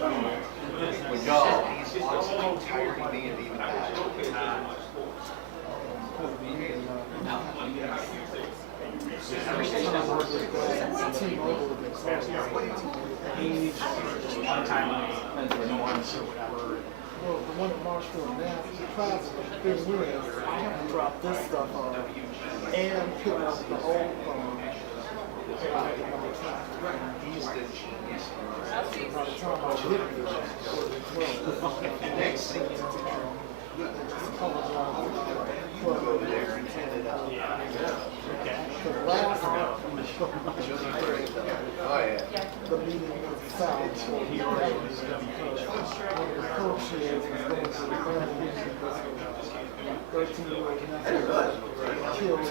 He's honestly tiring me of even that. Age, untimely, nuance or whatever. Well, the one at Marshall and that class, there's weird. I have to drop this stuff off and pick up the old phone. By the time I get there, Next thing you go there and hand it up. the last one, Oh, yeah. the meeting was south. One of the co-chairs was going to the family because 13-year-old nephew killed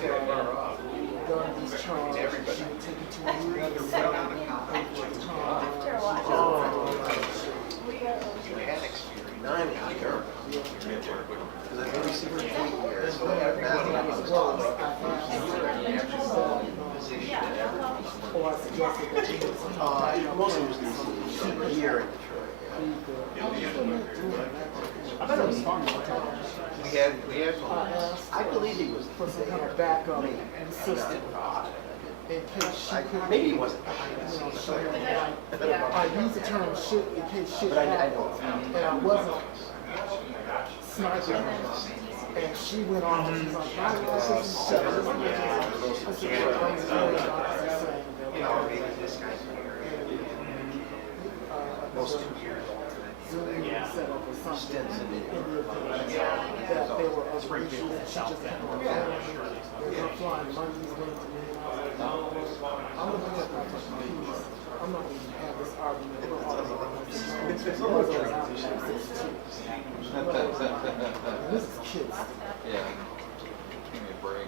gun discharge. She would take it to a meeting and sell it You had experience. No, I mean, I heard. Because I've been super 8 years, so I've been on the top. or I suggested that you would Mostly was DC here in Detroit. I thought it was fun. We had I believe he was for some kind of backup system in case she could. maybe he wasn't. I use the term shit in case shit happened, and I wasn't sniping. And she went on and she's like, I Maybe this guy's here. Most 2 years old. set up or something that there were other issues and she just had to they're flying monkeys went to me and I was like, no, I'm gonna protect my peace. I'm not gonna have this argument with all of this is kids. Yeah. Give me a break.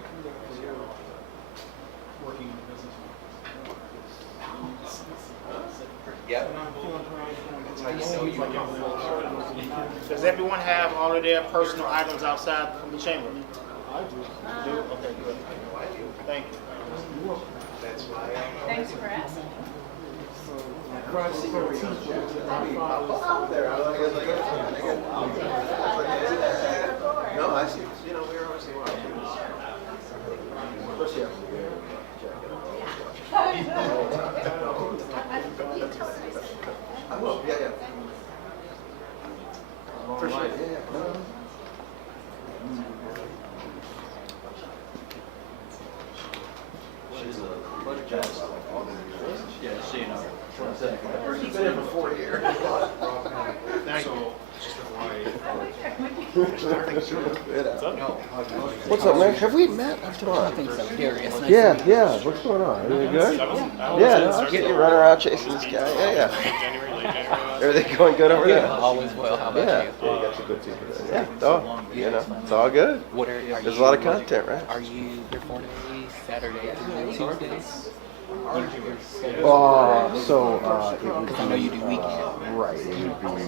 Working in the business. Yep. Does everyone have all of their personal items outside from the chamber? I do. You do? Okay, good. Thank you. That's why Thanks for asking. Friday the 13th, no, I see. You know, we're obviously watching. Especially after the I will. Yeah, yeah. For sure. Yeah. She's a budget job. Yeah, so you know. She's been here for 4 years. Thank you. What's up, man? Have we met? What's going on? I think so. Darius. Nice Yeah, to meet you. yeah. What's going on? Everything good? Yeah, no, I get you running around chasing this guy. Yeah, yeah. Everything going good over there? Always well. How about Yeah, you? yeah, you got some good people there. Yeah, oh, you know, it's all good. What are There's you, a lot of content, right? Are you here 4 days, Saturday through Tuesdays? So it would Because I know you do weekend. right. It would be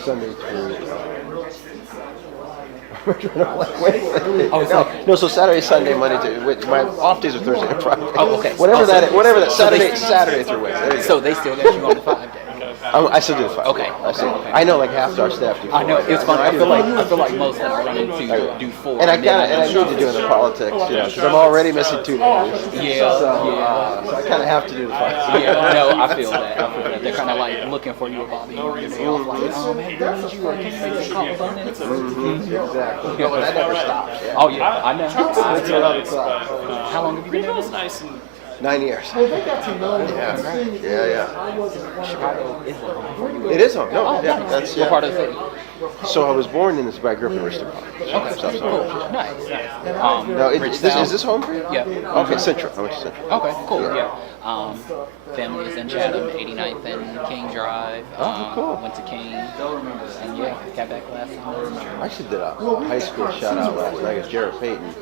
Sunday through. No, so Saturday, Sunday, Monday, my off days are Thursday and Friday. Oh, okay. Whatever that, So they- Saturday through Wednesday. There you So go. they still got you on the 5 day. I still do the 5. Okay, I know like half our staff do. I know 4. it's funny. I feel like most of them run into do 4. And I need to do the politics, you know, because I'm already missing 2 days. Yeah, So I kind of have to do the 5. Yeah, no, I feel that. They're kind of like looking for you about the your day off. Like, hey, where did you work? Can you make a couple donuts? Exactly. No, but that never stops. Yeah. Oh yeah, I know. It's 11 o'clock. How long have you been there? Nice and 9 years. Well, they got to know me. Yeah. The thing is, Yeah. I wasn't one of Chicago is home for you. It is home. No, Oh, yeah, nice. that's What part of the city? So I was born in this, but I grew up in Aristocrat. Okay, cool. Nice. No, Rich is South. this home for you? Yeah. Okay, Central. I went to Central. Okay, cool. Yeah. Family is in Chatham, 89th and King Drive. Oh, cool. Went to King. And yeah, got back last time. I actually did a high school shout out last night. I guess Jared Payton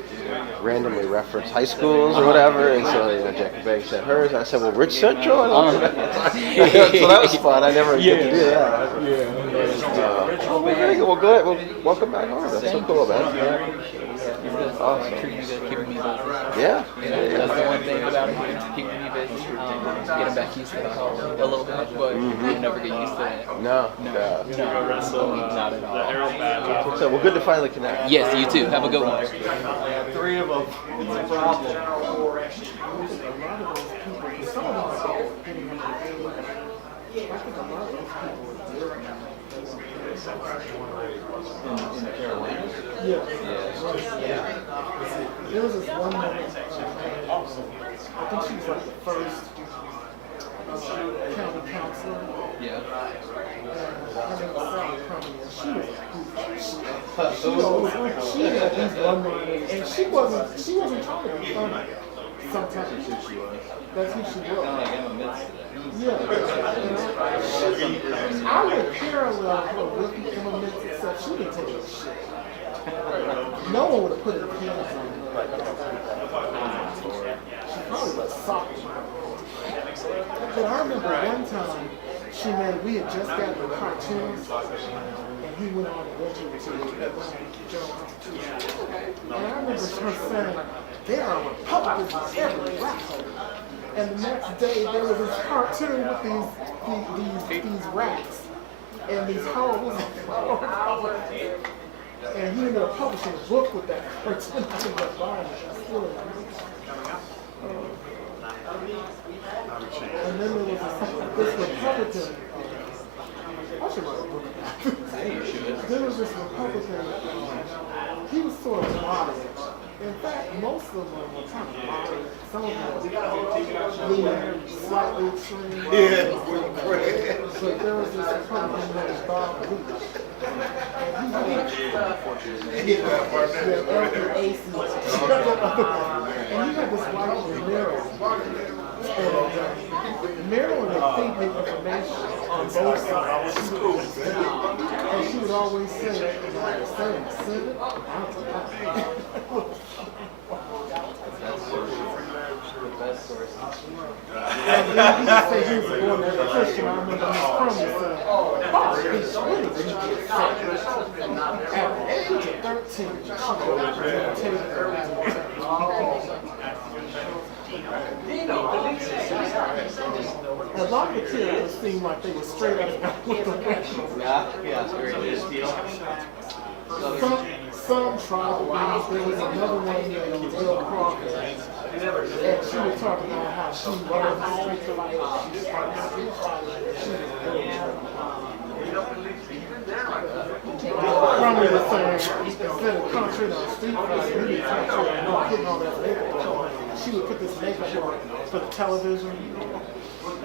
randomly referenced high schools or whatever, and so Jackie Banks said hers. I said, well, Rich Central. So that was fun. I never get to do that. Well, very good. Well, good. Well, welcome back home. That's so cool, man. It's good. Awesome. Treating me good, keeping me busy. Yeah. That's the one thing about it here, keeping me busy. Getting back used to the call a little bit, but you never get used to that. No. No, No. not at all. So well, good to finally connect. Yes, you too. Have a good one. Three of them. It's a problem. A lot of those people, some of them are getting into the game. I think a lot of those people are different. In the Carolinas? Yeah. Yeah. There was this one woman, I think she was like the first county counselor. Yeah. Her name was Sally Crummy, and she was she had these one-liners, and she wasn't trying to be funny. Sometimes that's who she was. Kind of like Emma Mitz today. Yeah, I would parallel her with Emma Mitz, except she didn't take a shit. No one would have put her pants on her. She probably was soft. But I remember one time we had just gotten the cartoons, and he went on and interviewed to the Journal Constitution. And I remember her saying, there are Republicans in every rap. And the next day there was this cartoon with these rats and these hoes. And he ended up publishing a book with that cartoon. I ended up buying it. I still and then there was this Republican. I should write a book about it. There was this Republican. He was sort of moderate. In fact, most of them were kind of moderate. Some of them were slightly extreme. But there was this Republican named Bob Lucas. And he had this wife named Marilyn. And Marilyn would feed me information on both sides. And she would always say, "Send it." Best source. And then he would say he was born as a Christian. I remember Miss Crummy saying, "Oh, he's really didn't get saved." At the age of 13, she was a lot of the characters seemed like they were straight up with the West. Some tribal ones. There was another one named Dale Crawford. And she was talking about how she was straight to life. Crummy was saying, instead of concentrating on street fight, we need to concentrate on putting on that makeup on. She would put this makeup on for the television. I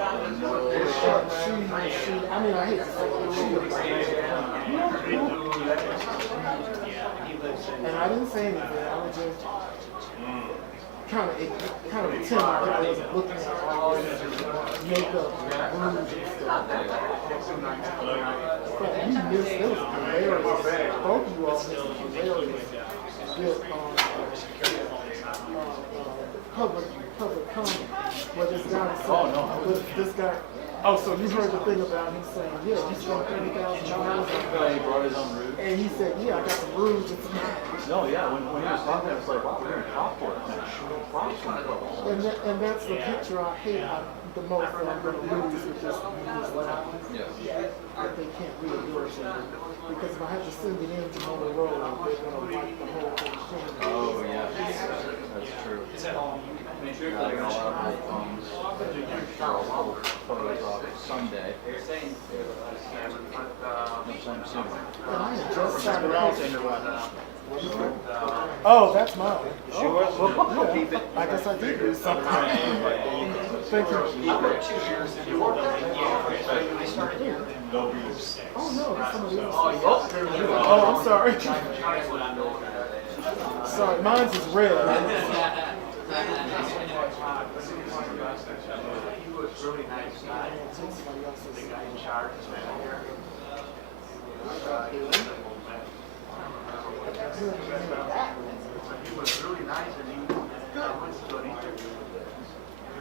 hate to say it, and I didn't say anything, I was just kind of pretend like I wasn't looking at all this makeup and rouge and stuff. But you missed, it was hilarious. Both of you all missed a hilarious bit on public comment, where this guy said, so you heard the thing about him saying, yeah, you spent $30,000 on He brought his own root. and he said, yeah, I got some rouge and some. No, yeah, when he was talking, it was like, wow, we're going to talk for it. And that's the picture I hate the most that I'm going to lose with this newsletter. Yeah. That they can't reimburse it. Because if I have to send it in to Motorola, they're going to wipe the whole thing. Oh, yeah. That's true. Got a lot of old phones. Photos off Sunday. Sometime soon. And I had just started oh, that's mine. Yours? Yeah, keep it. I guess I did do something. Thank you. Oh no, that's somebody else. Oh, I'm sorry. Sorry, mine's is red.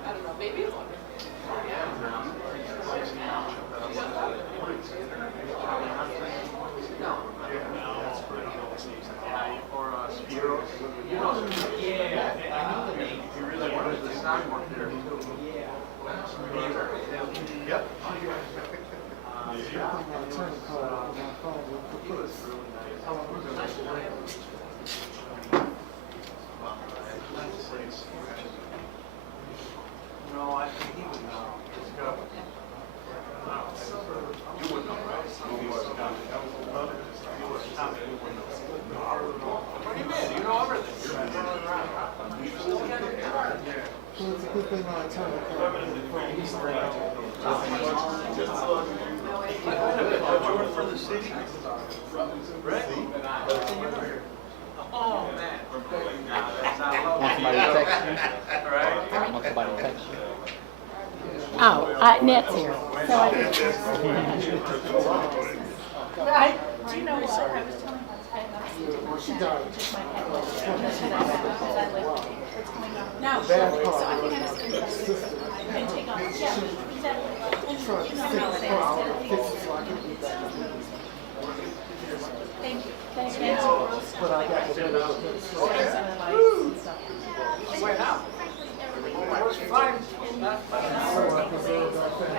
I don't know, maybe it's wonderful. No. Or Spiros. Yep. My attorney called on my phone with the police. No, I think he would know. You wouldn't know, right? He was coming. He was coming. You wouldn't know. What do you mean? You know everything. You're running around. So it's a good thing my attorney called on the phone. He's around. You work for the city? Right? Oh, man. Want somebody to text you? Right? Want somebody to text you? Oh, Net's here. So I did. Do you know what? I was telling Well, she died. No, Bad so part I was think I my just didn't sister. and take on. Yeah, exactly. And Trying to you fix know the how problem, it fix is. it so I can be back. Thank you. Thank you. But I got the better of this. Wait, now. Fine. So I preserved our family.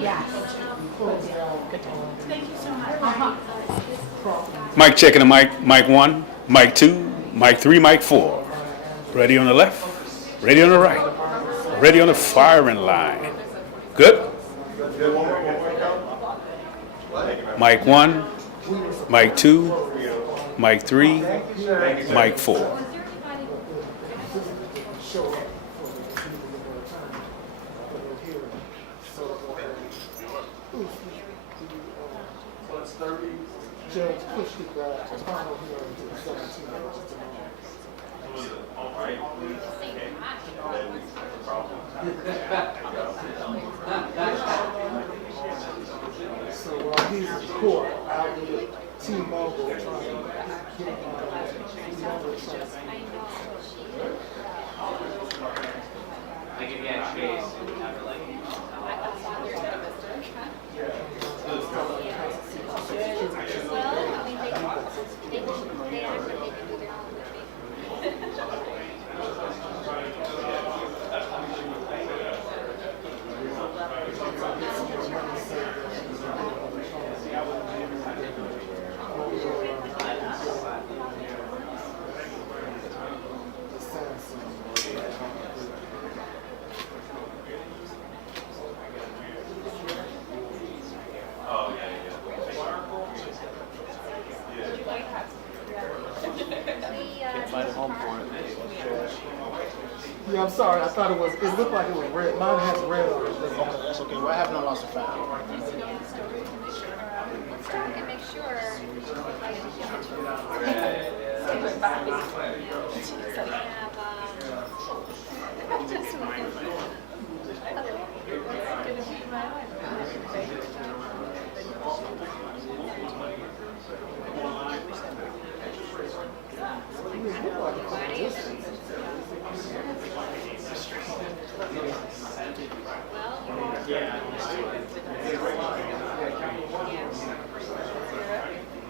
Yes. Thank you so much. Mic checking the mic. Mic 1, mic 2, mic 3, mic 4. Ready on the left, ready on the right, ready on the firing line. Good? Mic 1, mic 2, mic 3, mic 4. Show up for the meeting of their attorney for their hearing. So, judge pushed it back, the final hearing to the 17th, which is tomorrow. So while he's in court, I'll be at T-Mobile trying to get my T-Mobile transfer. Yeah, I'm sorry. I thought it looked like it was red. Mine has red on it. That's okay. Well, I have no loss of file.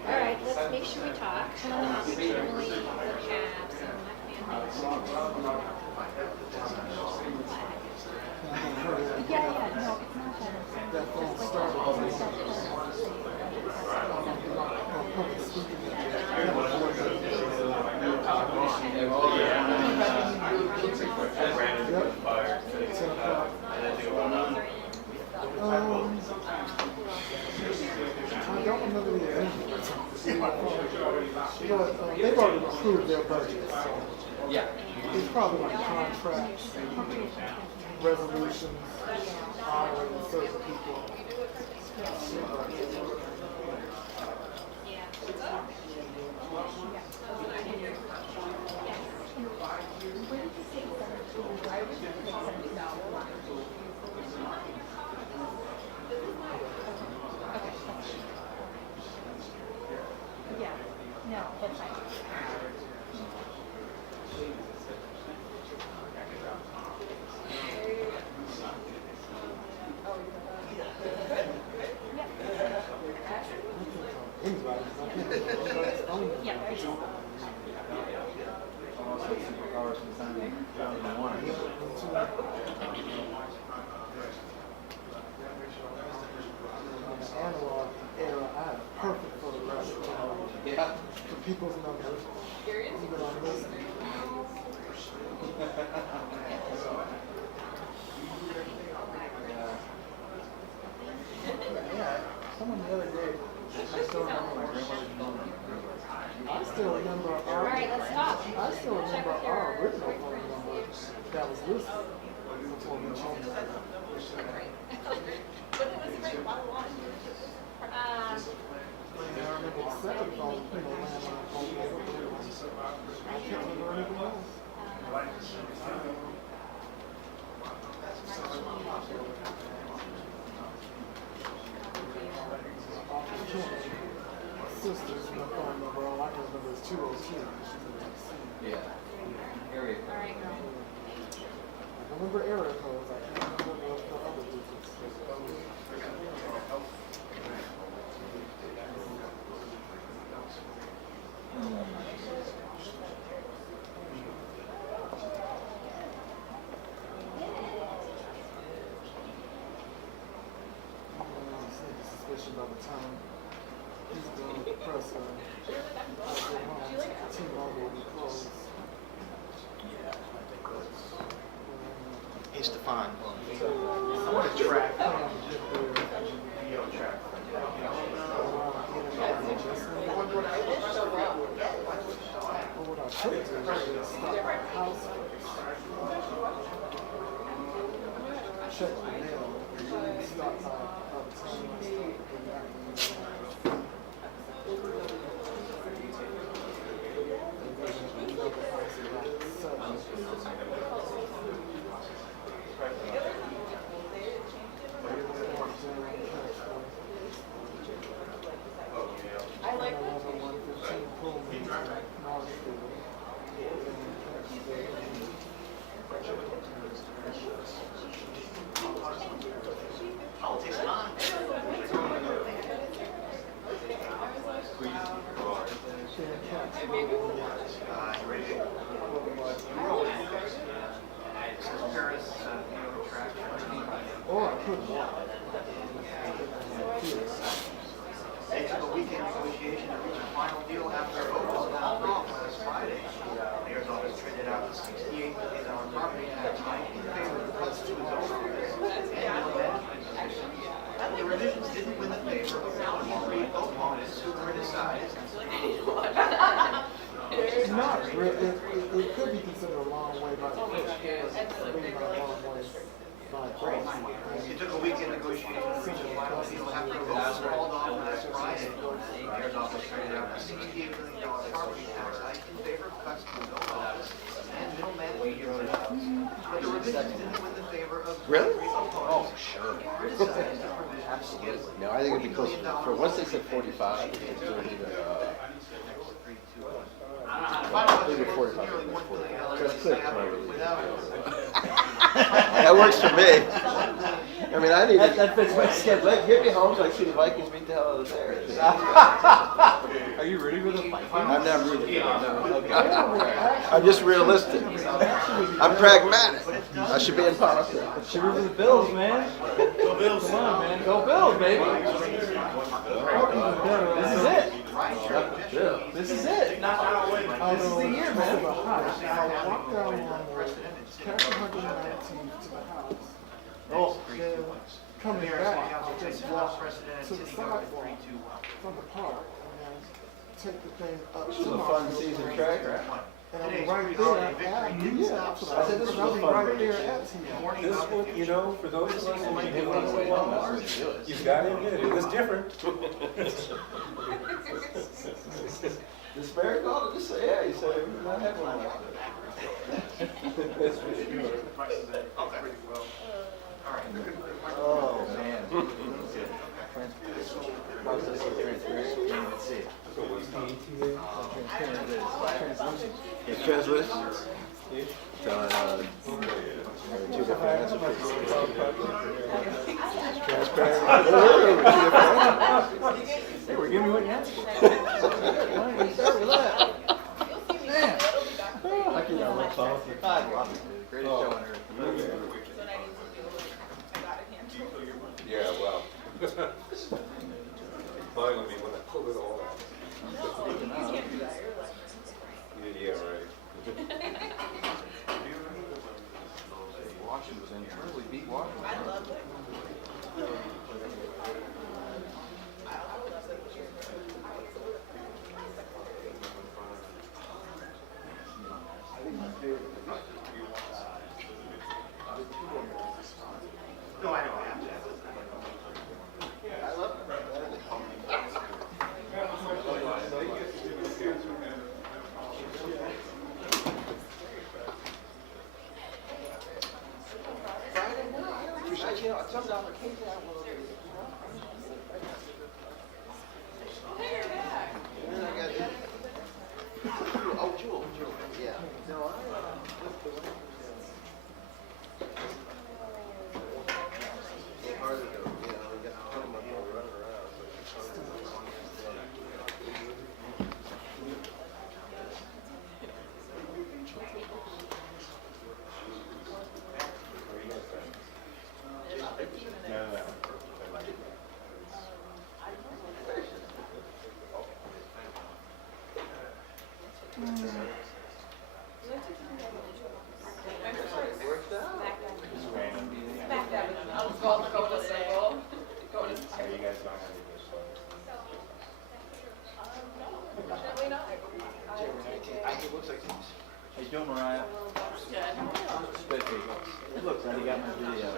All right, let's make sure we talk. Generally, we have some Yeah, no, it's not that. That phone started. I don't remember the arrangements. But they've already approved their budget. Yeah. It's probably like contracts, resolutions, honoring certain people. Yeah, no, that's fine. Anybody. before we changed it. And I remember the second phone, landing on the I can't remember anything else. Sisters, my phone number, all I can remember is 202. Yeah. Area All right, girl. I remember area codes, I can't remember the other digits. Suspicion by the time he's done with the presser. T-Mobile will be closed. Hey, Stefan. I want to track. Video track. What I could do is stop at the house first. Check the mail and then stop by the time I stop. I like that. Politics on. Or I could walk. They took a weekend negotiation to reach a final deal after a vote was called off last Friday. The mayor's office traded out the $68 million property tax hike in favor of cuts to his own office and middle management positions. The revisions didn't win the favor of three opponents who criticized. Not really. It could be considered a long way by the push. Maybe not a long way by both. It took a weekend negotiation to reach a final deal after a vote was called off last Friday. The mayor's office traded out a $68 million property tax hike in favor of cuts to his own office and middle management positions. But the revisions didn't win the favor of Really? three opponents. Sure. Criticized the provisions to give No, I think it'd be closer. For once they said 45, it's going to be the. Maybe 45 minutes, 40. That's quick. That works for me. I mean, I need That fits my schedule. Get me home so I can see the Vikings beat the hell out of the Bears. Are you ready for the fight? I'm not rooting for them, no. I'm just realistic. I'm pragmatic. I should be in politics. Should root for the Bills, man. Go Bills. Come on, man. Go Bills, baby. This is it. This is it. This is the year, man. I walked down on Catch 119 to the house. Oh, Then coming back, I'll just walk to the sidewalk from the park and then take the thing up to This is a my fun season track, right? and I'm right there I said this was I'll be fun. right there at T-Mobile. This one, you know, for those of us who have been on so long, you've got to admit it was different. The Bears called it just say, yeah, he said, we're not having one like Oh, man. Process of transparency. Can't even see it. So what's the ETA? It's translation. So, two different answers. Transparent. hey, we're giving you what you asked for. Why don't you start with that? Man. I can have a coffee. I love it. Greatest show on earth. Yeah, well. Finally, when I pulled it all out. Yeah, right. Washington. Where did we beat Washington? you know, some application I will. And I got it. Oh, Jewel, yeah. No, it's hard to do, you know, you got to put them up and run around. It looks like these. How you doing, Mariah? Spiffy. Look, Randy got my video.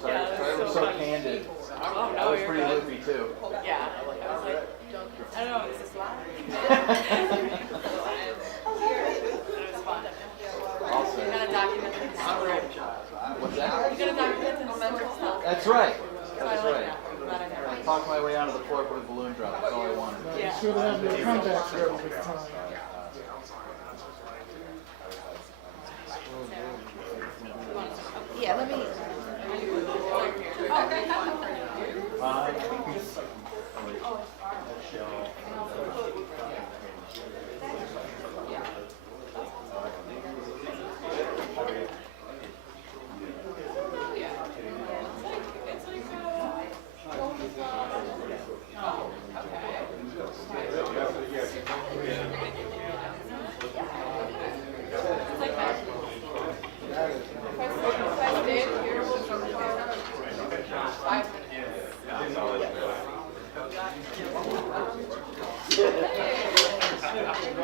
Sorry, I was so candid. I was pretty loopy too. Yeah, I was like, I don't know, is this live? It was fun. You're gonna document the story. What's that? You're gonna document the mental health. That's right. So I That's like right. that. I'm glad I got I it. talked my way onto the floor with a balloon drop. That's all I wanted. You should have your comeback ready this time. Yeah, let me.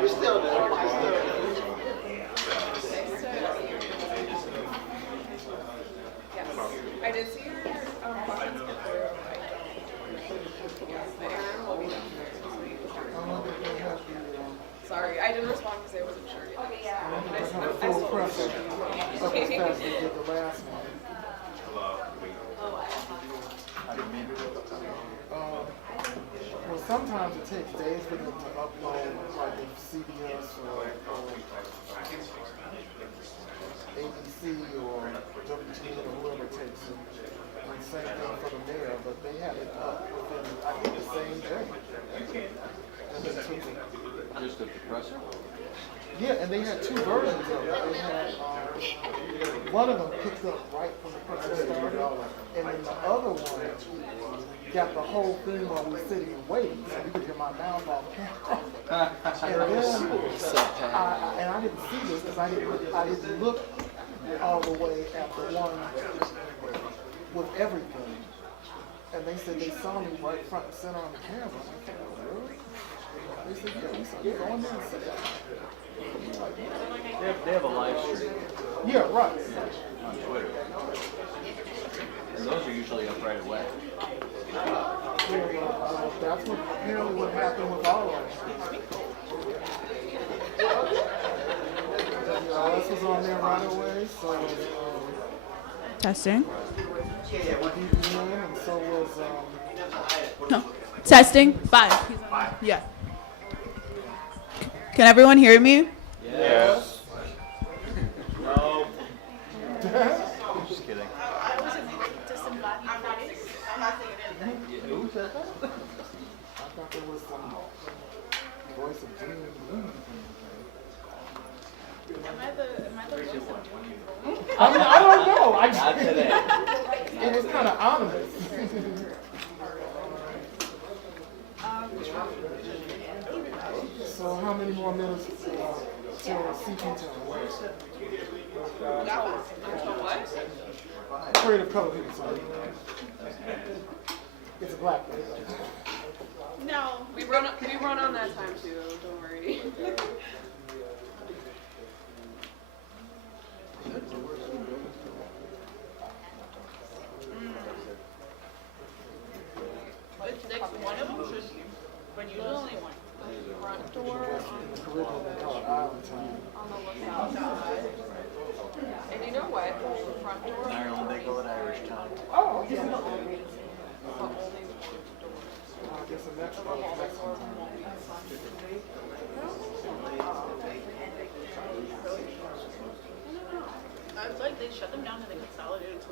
You're still there. You're still there. I did see your questions get through. The Aaron will be done very soon. Sorry, I didn't respond because I wasn't sure yet. Full pressure up as fast as they did the last one. Well, sometimes it takes days for them to upload, like in CBS or ABC or WBBM or whoever takes it. And same thing for the mayor, but they had it up within, I think, the same day. And they took it. Just the compressor? Yeah, and they had two versions of it. They had one of them picked up right from the person started, and then the other one got the whole thing while we were sitting and waiting, so we could get my mouth off camera. And then I didn't see this because I didn't look all the way at the one with everything. And they said they saw me right front and center on the camera. I said, oh, really? They said, yeah, we saw you go in there and sit down. They have a live stream. Yeah, right. On Twitter. And those are usually up right away. That's what apparently what happened with all of us. This was on there right away, so was Testing. WBBM, and so was No. Testing. 5. Yeah. Can everyone hear me? Yes. No. Just kidding. Who said that? I thought there was some voice of doom. Am I the voice of I mean, I don't know. Not today. It was kind of ominous. So how many more minutes till CP time? Creative color people, sorry. It's a black thing. No, we run on that time too. Don't worry. It's next one of them should be, but usually only one. Front door In the Caribbean, they call it island time. on the lookout side. And you know what? The front door. In Ireland, they call it Irish time. guess the next one is next one. I was like, they shut them down and they consolidated to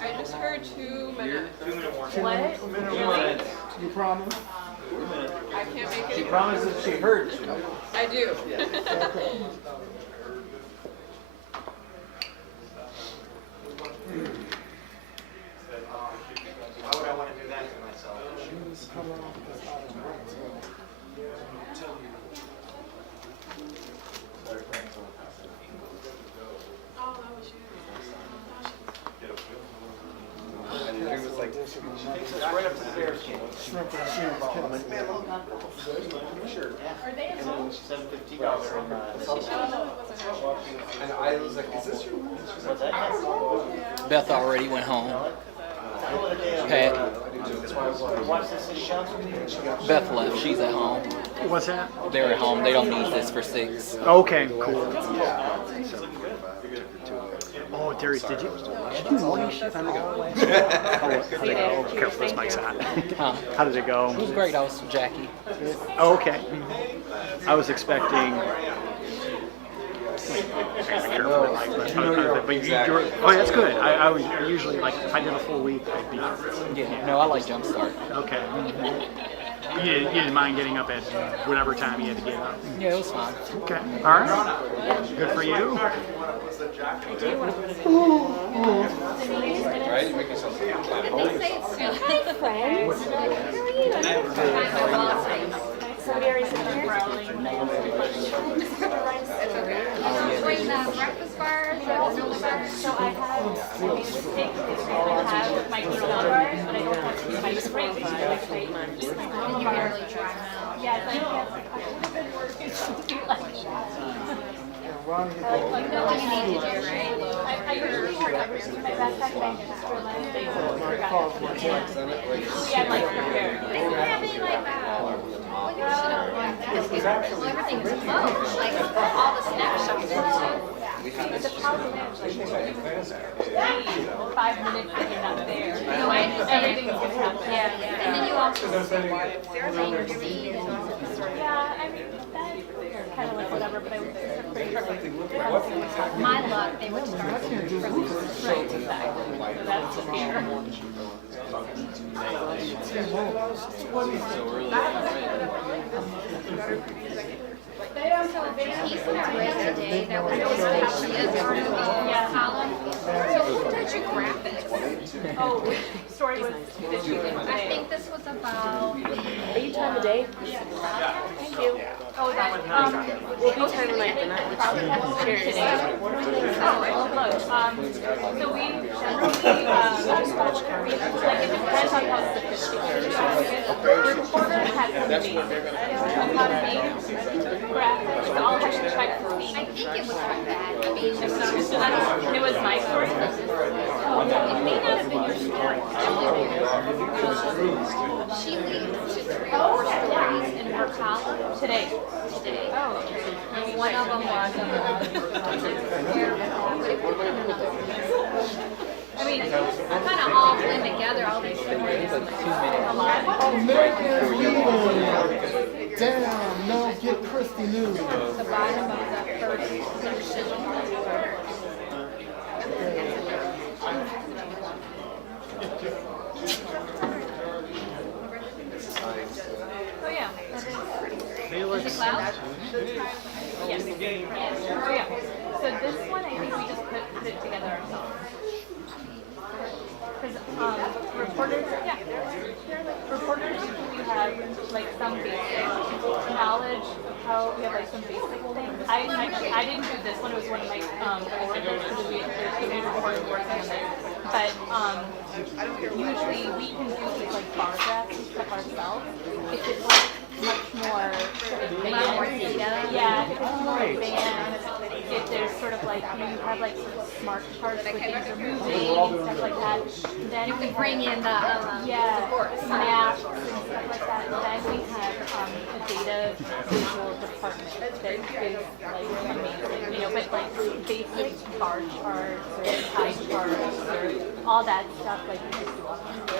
I just heard 2 minutes. What? You promise? I can't make She any promises she heard. I do. Why would I want to do that to myself? Shoes come off the out of breath. It was like, Right up the stairs. Shrimp and cheese kettle. Sure. Are they at home? and I was like, is this your? Beth already went home. Pat, Beth left. She's at home. What's that? They're at home. They don't need this for 6. Okay, cool. Oh, Darius, did you morning shift? How did it go? How did it go? Careful, this mic's hot. Huh? How did it go? It was great. I was with Jackie. Oh, okay. I was expecting. Oh, that's good. I usually, like, if I did a full week, I'd be. Yeah. No, I like Jumpstart. Okay. You didn't mind getting up at whatever time you had to get up? Yeah, it was fine. Okay. All right. Good for you. Right? You make yourself Hi, friends. How are you? So Mary's in here. Between the breakfast bars, the milk bars, so I have steak I have with my granola bars, but I don't want to use my spring. And you barely try them out. Yeah, it's like Ronnie, you know what you need to do, right? I usually have everything in my backpack and I just realized they forgot to put it in. Yeah, I'm like prepared. They don't have any like everything is closed, like all the snack shops are closed. The problem is, like, 5 minutes that you're not there. No, I understand. Everything's gonna happen. Yeah. And then you also see, yeah, I mean, that's kind of like whatever, but I was pretty perfect. My luck, they would start from right, exactly. So that's the fear. So the piece that I read today that was actually a column. So who did your graphics? Oh, which story was this you did I today? think this was about. Are you time of day? Thank you. Oh, that one. We'll be time of night, but not cheers. Today. Oh, look. So we generally, like it depends on how sophisticated it is. Reporters have to be graphics. So I'll have to check for me. I think it was like that. I mean, It was my source. it may not have been your story. She leads to 3 or 4 stories in her column Today. today. Oh, okay. One of them was I mean, I kind of all blend together, all these stories. It's like 2 minutes. American leading. Damn, no, get Christy news. The bottom of the first section. Oh, yeah. Is it cloud? Yes. Oh, yeah. So this one, I think we just put it together ourselves. Because reporters, we have like some basic knowledge of how we have like some basic things. I didn't do this one. It was one of my coworkers because we reported working on it. But usually we can do these like bar graphs and stuff ourselves. If it's like much more sort of advanced, yeah, if it's more advanced, it's there's sort of like, you have like sort of smart charts where things are moving and stuff like that. Then we bring in the maps and stuff like that. And then we have a data visual department that is like amazing, you know, but like basic bar charts or pie charts or all that stuff, like we just do all that. So,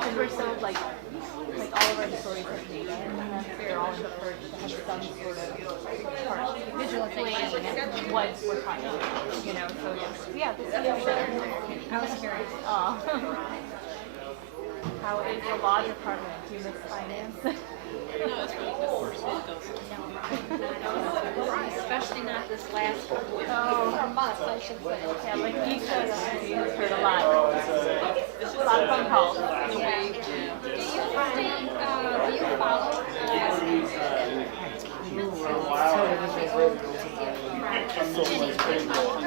because we're so like all of our stories are data, and they're all encouraged to have some sort of part visualization what we're trying to do, you know. So yeah, this is I was curious. How is the law department? Do you miss finance? No, it's really good. Especially not this last one. Oh, months, I should say. Yeah, like you said, you've heard a lot. A lot of phone calls. In a way, Do you follow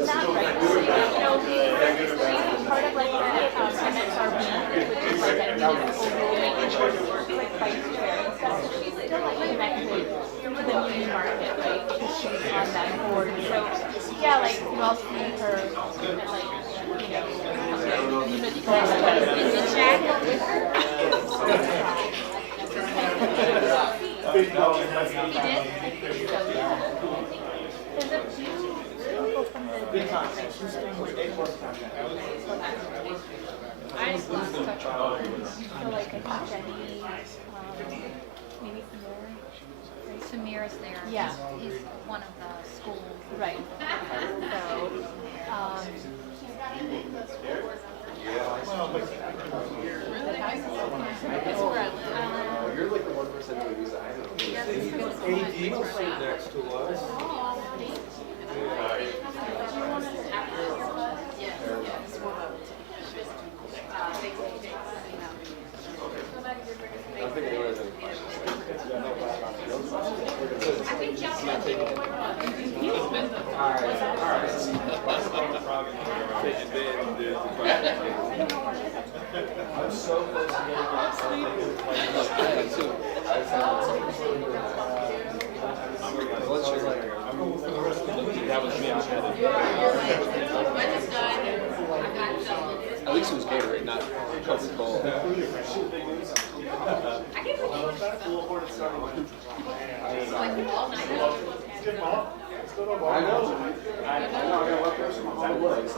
not regularly, you know, we part of like the MSRB, which is like that overall making sure like vice chair and stuff. So she's still like connected to the muni market, right? Because she's on that board. So yeah, like you all see her at like, you know, unity class. Did you chat with her? You did? So yeah. There's a few people from the I just lost touch with her. So like I think Jenny, maybe Samir. Samir's there. Yeah. He's one of the schools. Right. So, You're like the one person who uses AD was sitting next to us. I'm so close to getting that was me. At least it was Gatorade, not Coca-Cola. I know. I gotta look at some of my legs.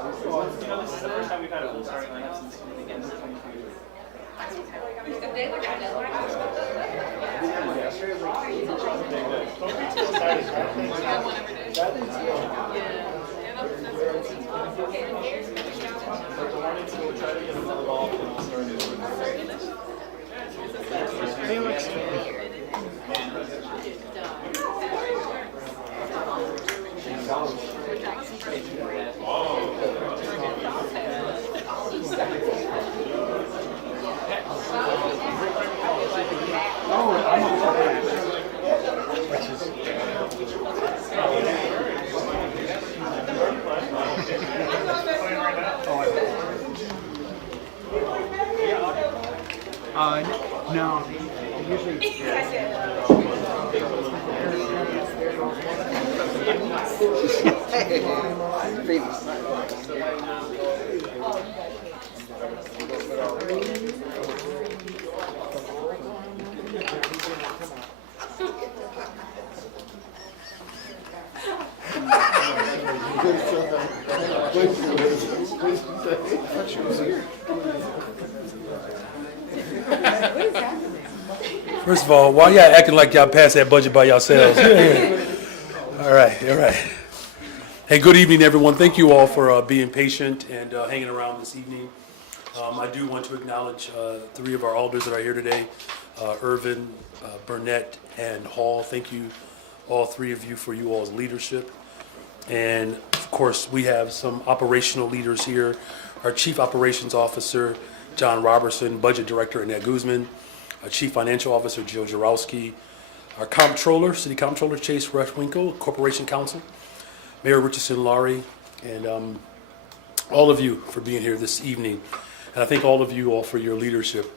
You know, this is the first time we've had a full starting lineup since the beginning of 2020. Felix. No, usually. First of all, why y'all acting like y'all passed that budget by yourselves? All right. Hey, good evening, everyone. Thank you all for being patient and hanging around this evening. I do want to acknowledge three of our alders that are here today, Irvin, Burnett, and Hall. Thank you, all three of you, for you all's leadership. And of course, we have some operational leaders here. Our Chief Operations Officer, John Robertson, Budget Director, Annette Guzman, our Chief Financial Officer, Joe Jarowski, our Comptroller, City Comptroller, Chase Rushwinkle, Corporation Counsel, Mayor Richardson Laurie, and all of you for being here this evening. And I thank all of you all for your leadership.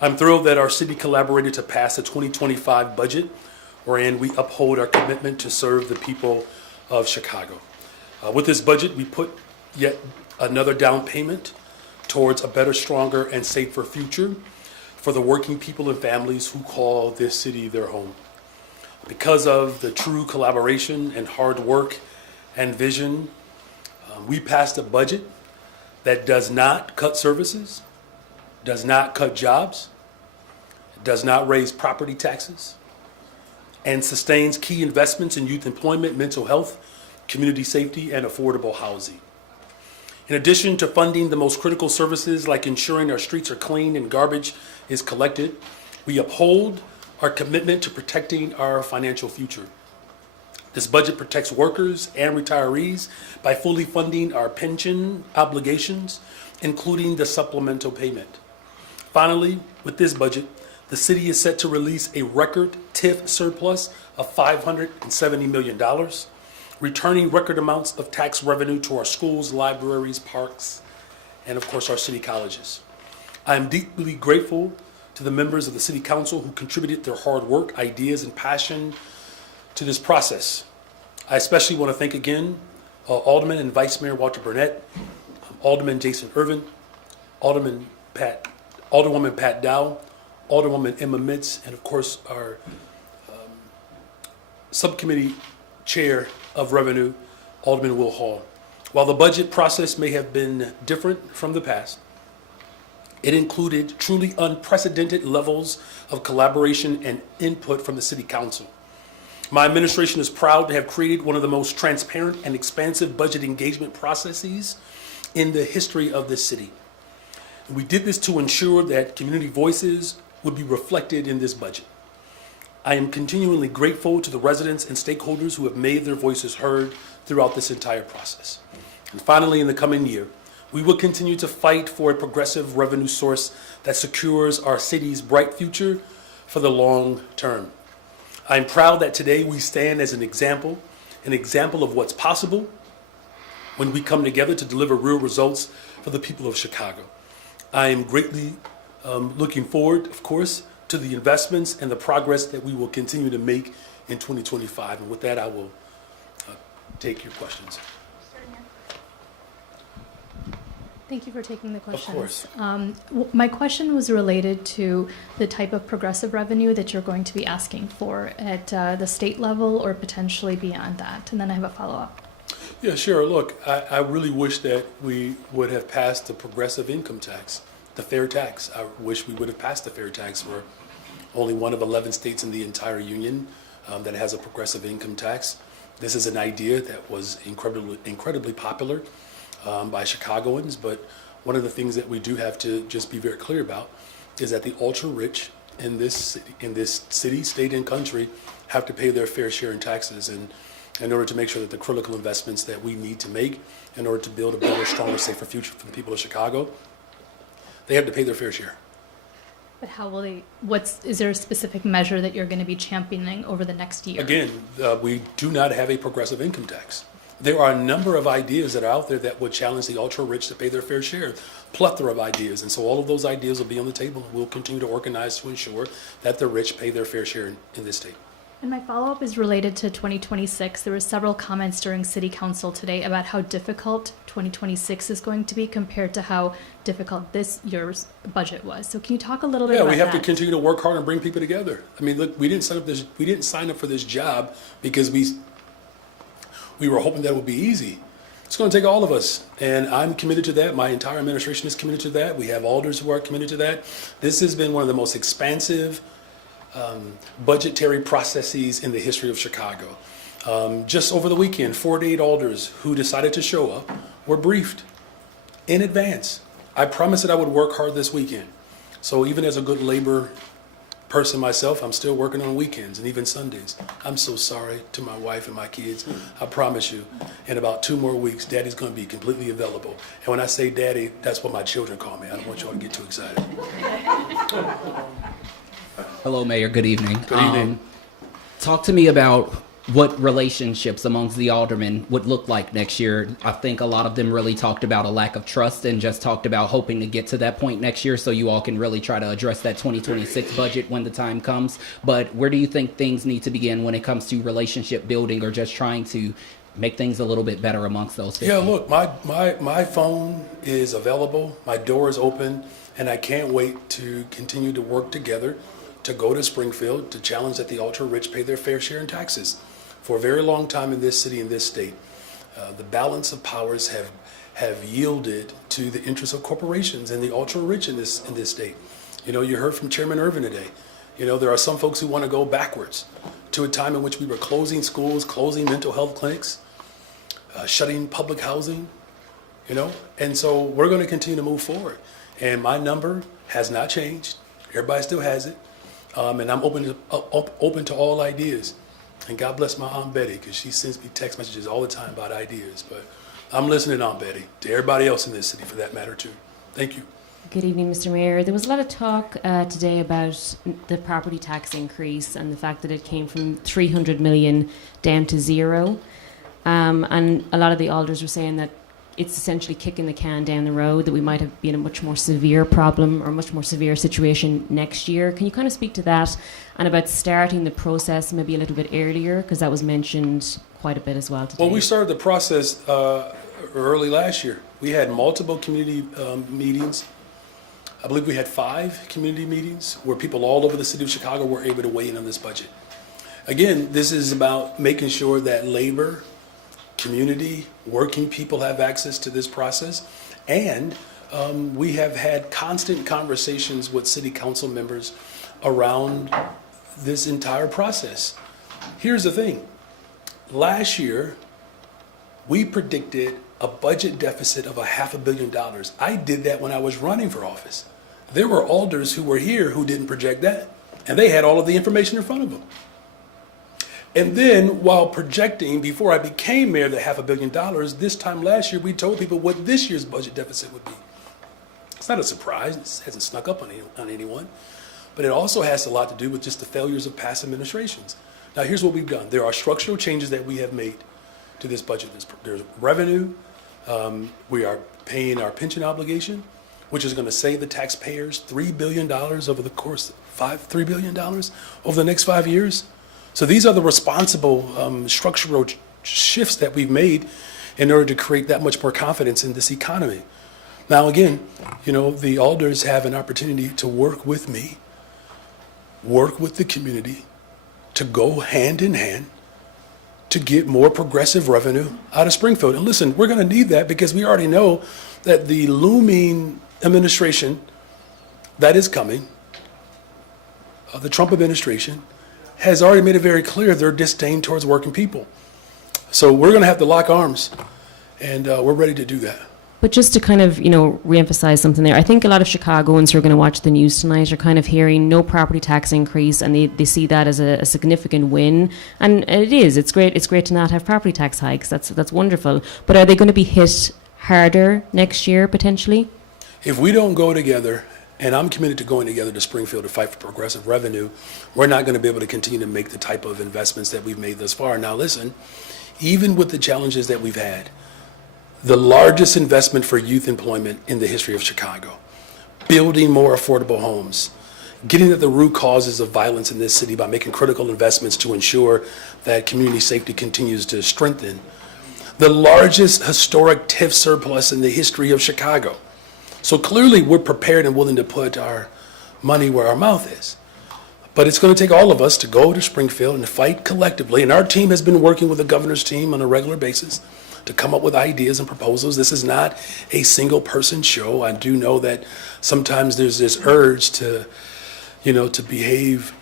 I'm thrilled that our city collaborated to pass the 2025 budget wherein we uphold our commitment to serve the people of Chicago. With this budget, we put yet another down payment towards a better, stronger, and safer future for the working people and families who call this city their home. Because of the true collaboration and hard work and vision, we passed a budget that does not cut services, does not cut jobs, does not raise property taxes, and sustains key investments in youth employment, mental health, community safety, and affordable housing. In addition to funding the most critical services like ensuring our streets are clean and garbage is collected, we uphold our commitment to protecting our financial future. This budget protects workers and retirees by fully funding our pension obligations, including the supplemental payment. Finally, with this budget, the city is set to release a record TIF surplus of $570 million, returning record amounts of tax revenue to our schools, libraries, parks, and of course our city colleges. I am deeply grateful to the members of the City Council who contributed their hard work, ideas, and passion to this process. I especially want to thank again Alderman and Vice Mayor Walter Burnett, Alderman Jason Irvin, Alderwoman Pat Dow, Alderwoman Emma Mitz, and of course our subcommittee chair of Revenue, Alderman Will Hall. While the budget process may have been different from the past, it included truly unprecedented levels of collaboration and input from the City Council. My administration is proud to have created one of the most transparent and expansive budget engagement processes in the history of this city. We did this to ensure that community voices would be reflected in this budget. I am continually grateful to the residents and stakeholders who have made their voices heard throughout this entire process. And finally, in the coming year, we will continue to fight for a progressive revenue source that secures our city's bright future for the long term. I'm proud that today we stand as an example of what's possible when we come together to deliver real results for the people of Chicago. I am greatly looking forward, of course, to the investments and the progress that we will continue to make in 2025. And with that, I will take your questions. Thank you for taking the questions. Of course. My question was related to the type of progressive revenue that you're going to be asking for at the state level or potentially beyond that. And then I have a follow-up. Yeah, sure. Look, I really wish that we would have passed the progressive income tax, the fair tax. I wish we would have passed the fair tax. We're only one of 11 states in the entire union that has a progressive income tax. This is an idea that was incredibly popular by Chicagoans, but one of the things that we do have to just be very clear about is that the ultra-rich in this city, state, and country have to pay their fair share in taxes, and in order to make sure that the critical investments that we need to make in order to build a better, stronger, safer future for the people of Chicago, they have to pay their fair share. But how will they, is there a specific measure that you're going to be championing over the next year? Again, we do not have a progressive income tax. There are a number of ideas that are out there that would challenge the ultra-rich to pay their fair share, plethora of ideas. And so all of those ideas will be on the table, and we'll continue to organize to ensure that the rich pay their fair share in this state. And my follow-up is related to 2026. There were several comments during City Council today about how difficult 2026 is going to be compared to how difficult this year's budget was. So can you talk a little bit about that? Yeah, we have to continue to work hard and bring people together. I mean, look, we didn't sign up for this job because we were hoping that it would be easy. It's going to take all of us, and I'm committed to that. My entire administration is committed to that. We have alders who are committed to that. This has been one of the most expansive budgetary processes in the history of Chicago. Just over the weekend, 48 alders who decided to show up were briefed in advance. I promised that I would work hard this weekend. So even as a good labor person myself, I'm still working on weekends and even Sundays. I'm so sorry to my wife and my kids. I promise you, in about 2 more weeks, Daddy's going to be completely available. And when I say Daddy, that's what my children call me. I don't want y'all to get too excited. Hello, Mayor. Good evening. Good evening. Talk to me about what relationships amongst the aldermen would look like next year. I think a lot of them really talked about a lack of trust and just talked about hoping to get to that point next year so you all can really try to address that 2026 budget when the time comes. But where do you think things need to begin when it comes to relationship building or just trying to make things a little bit better amongst those 50? Yeah, look, my phone is available, my door is open, and I can't wait to continue to work together to go to Springfield to challenge that the ultra-rich pay their fair share in taxes. For a very long time in this city, in this state, the balance of powers have yielded to the interests of corporations and the ultra-rich in this state. You know, you heard from Chairman Irvin today. You know, there are some folks who want to go backwards to a time in which we were closing schools, closing mental health clinics, shutting public housing, you know, and so we're going to continue to move forward. And my number has not changed. Everybody still has it, and I'm open to all ideas. And God bless my Aunt Betty, because she sends me text messages all the time about ideas. But I'm listening, Aunt Betty, to everybody else in this city for that matter too. Thank you. Good evening, Mr. Mayor. There was a lot of talk today about the property tax increase and the fact that it came from 300 million down to zero. And a lot of the alders were saying that it's essentially kicking the can down the road, that we might have been in a much more severe problem or much more severe situation next year. Can you kind of speak to that and about starting the process maybe a little bit earlier? Because that was mentioned quite a bit as well today. Well, we started the process early last year. We had multiple community meetings. I believe we had 5 community meetings where people all over the city of Chicago were able to weigh in on this budget. Again, this is about making sure that labor, community, working people have access to this process. And we have had constant conversations with city council members around this entire process. Here's the thing. Last year, we predicted a budget deficit of $500 million. I did that when I was running for office. There were alders who were here who didn't project that, and they had all of the information in front of them. And then, while projecting, before I became mayor, the $500 million, this time last year, we told people what this year's budget deficit would be. It's not a surprise. It hasn't snuck up on anyone. But it also has a lot to do with just the failures of past administrations. Now, here's what we've done. There are structural changes that we have made to this budget. There's revenue. We are paying our pension obligation, which is going to save the taxpayers $3 billion over the course of $3 billion over the next 5 years. So these are the responsible structural shifts that we've made in order to create that much more confidence in this economy. Now, again, you know, the alders have an opportunity to work with me, work with the community, to go hand in hand to get more progressive revenue out of Springfield. And listen, we're going to need that because we already know that the looming administration that is coming, the Trump administration, has already made it very clear their disdain towards working people. So we're going to have to lock arms, and we're ready to do that. But just to kind of, you know, reemphasize something there, I think a lot of Chicagoans who are going to watch the news tonight are kind of hearing no property tax increase, and they see that as a significant win. And it is. It's great to not have property tax hikes. That's wonderful. But are they going to be hit harder next year, potentially? If we don't go together, and I'm committed to going together to Springfield to fight for progressive revenue, we're not going to be able to continue to make the type of investments that we've made thus far. Now, listen, even with the challenges that we've had, the largest investment for youth employment in the history of Chicago, building more affordable homes, getting at the root causes of violence in this city by making critical investments to ensure that community safety continues to strengthen, the largest historic TIF surplus in the history of Chicago. So clearly we're prepared and willing to put our money where our mouth is. But it's going to take all of us to go to Springfield and fight collectively. And our team has been working with the governor's team on a regular basis to come up with ideas and proposals. This is not a single person show. I do know that sometimes there's this urge to, you know, to behave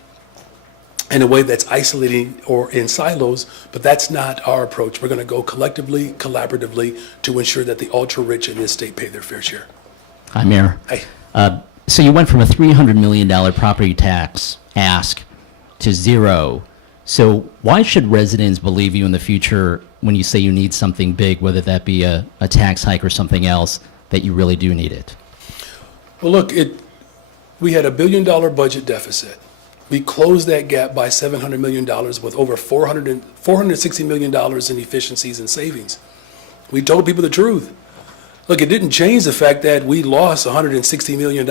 in a way that's isolating or in silos, but that's not our approach. We're going to go collectively, collaboratively to ensure that the ultra rich in this state pay their fair share. Hi, Mayor. Hi. So you went from a $300 million property tax ask to zero. So why should residents believe you in the future when you say you need something big, whether that be a tax hike or something else, that you really do need it? Well, look, we had $1 billion budget deficit. We closed that gap by $700 million with over $460 million in efficiencies and savings. We told people the truth. Look, it didn't change the fact that we lost $160 million.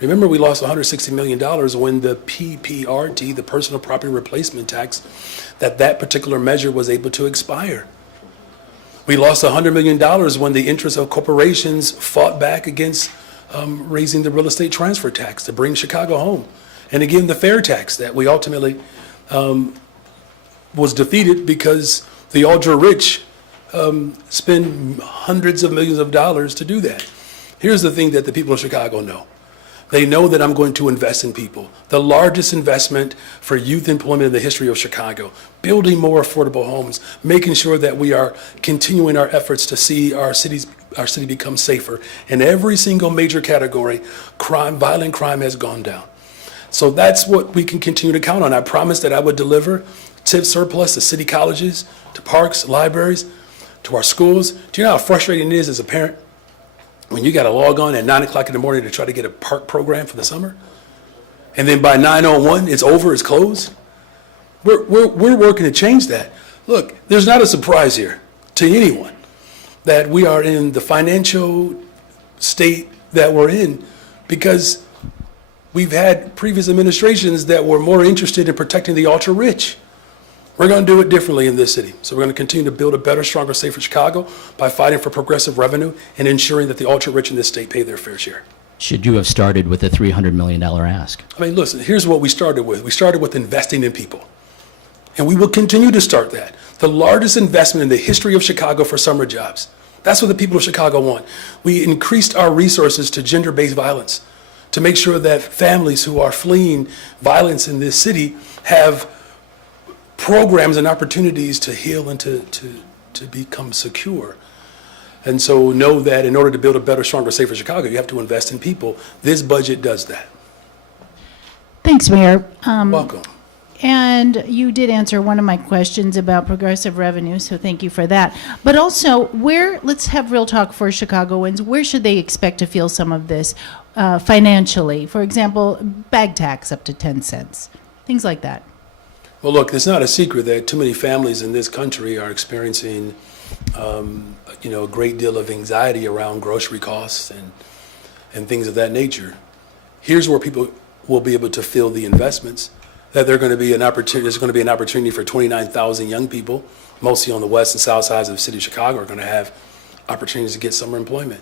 Remember, we lost $160 million when the PPRT, the personal property replacement tax, that particular measure was able to expire. We lost $100 million when the interests of corporations fought back against raising the real estate transfer tax to bring Chicago home. And again, the fair tax that we ultimately was defeated because the ultra-rich spend hundreds of millions of dollars to do that. Here's the thing that the people of Chicago know. They know that I'm going to invest in people. The largest investment for youth employment in the history of Chicago, building more affordable homes, making sure that we are continuing our efforts to see our city become safer. In every single major category, violent crime has gone down. So that's what we can continue to count on. I promised that I would deliver TIP surplus to city colleges, to parks, libraries, to our schools. Do you know how frustrating it is as a parent when you got to log on at 9 o'clock in the morning to try to get a park program for the summer? And then by 9:01, it's over, it's closed? We're working to change that. Look, there's not a surprise here to anyone that we are in the financial state that we're in because we've had previous administrations that were more interested in protecting the ultra-rich. We're going to do it differently in this city. So we're going to continue to build a better, stronger, safer Chicago by fighting for progressive revenue and ensuring that the ultra-rich in this state pay their fair share. Should you have started with a $300 million ask? I mean, listen, here's what we started with. We started with investing in people. And we will continue to start that. The largest investment in the history of Chicago for summer jobs. That's what the people of Chicago want. We increased our resources to gender-based violence to make sure that families who are fleeing violence in this city have programs and opportunities to heal and to become secure. And so know that in order to build a better, stronger, safer Chicago, you have to invest in people. This budget does that. Thanks, Mayor. Welcome. And you did answer one of my questions about progressive revenue, so thank you for that. But also, let's have real talk for Chicagoans, where should they expect to feel some of this financially? For example, bag tax up to 10 cents, things like that. Well, look, it's not a secret that too many families in this country are experiencing, a great deal of anxiety around grocery costs and things of that nature. Here's where people will be able to feel the investments. That there's going to be an opportunity for 29,000 young people, mostly on the west and south sides of the city of Chicago, are going to have opportunities to get summer employment.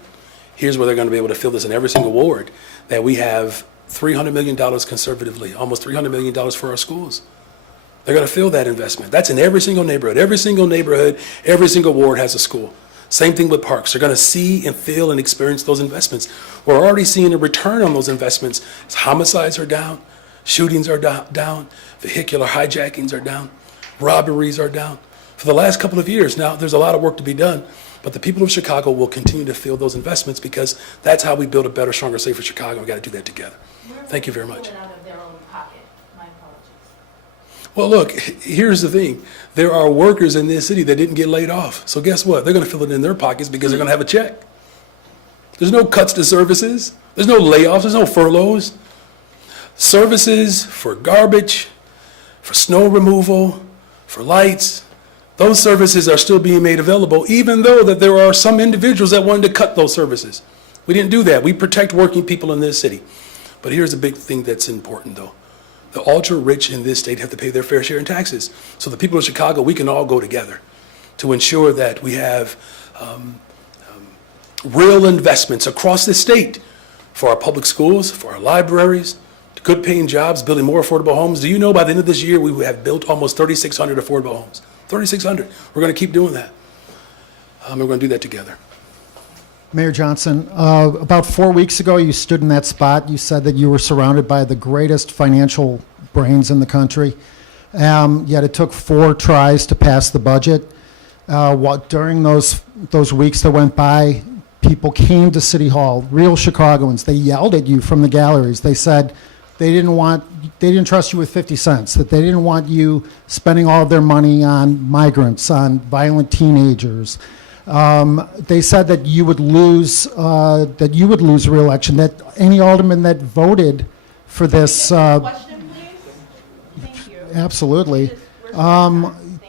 Here's where they're going to be able to feel this in every single ward, that we have $300 million conservatively, almost $300 million for our schools. They're going to feel that investment. That's in every single neighborhood. Every single neighborhood, every single ward has a school. Same thing with parks. They're going to see and feel and experience those investments. We're already seeing a return on those investments. Homicides are down. Shootings are down, vehicular hijackings are down, robberies are down. For the last couple of years now, there's a lot of work to be done, but the people of Chicago will continue to feel those investments because that's how we build a better, stronger, safer Chicago. We've got to do that together. Thank you very much. Well, look, here's the thing. There are workers in this city that didn't get laid off. So guess what? They're going to fill it in their pockets because they're going to have a check. There's no cuts to services. There's no layoffs. There's no furloughs. Services for garbage, for snow removal, for lights, those services are still being made available, even though that there are some individuals that wanted to cut those services. We didn't do that. We protect working people in this city. But here's a big thing that's important, though. The ultra-rich in this state have to pay their fair share in taxes. So the people of Chicago, we can all go together to ensure that we have real investments across the state for our public schools, for our libraries, good paying jobs, building more affordable homes. Do you know by the end of this year, we have built almost 3,600 affordable homes? 3,600. We're going to keep doing that. We're going to do that together. Mayor Johnson, about 4 weeks ago, you stood in that spot. You said that you were surrounded by the greatest financial brains in the country. Yet it took 4 tries to pass the budget. During those weeks that went by, people came to City Hall, real Chicagoans. They yelled at you from the galleries. They said they didn't trust you with 50 cents, that they didn't want you spending all of their money on migrants, on violent teenagers. They said that you would lose re-election, that any alderman that voted for this absolutely.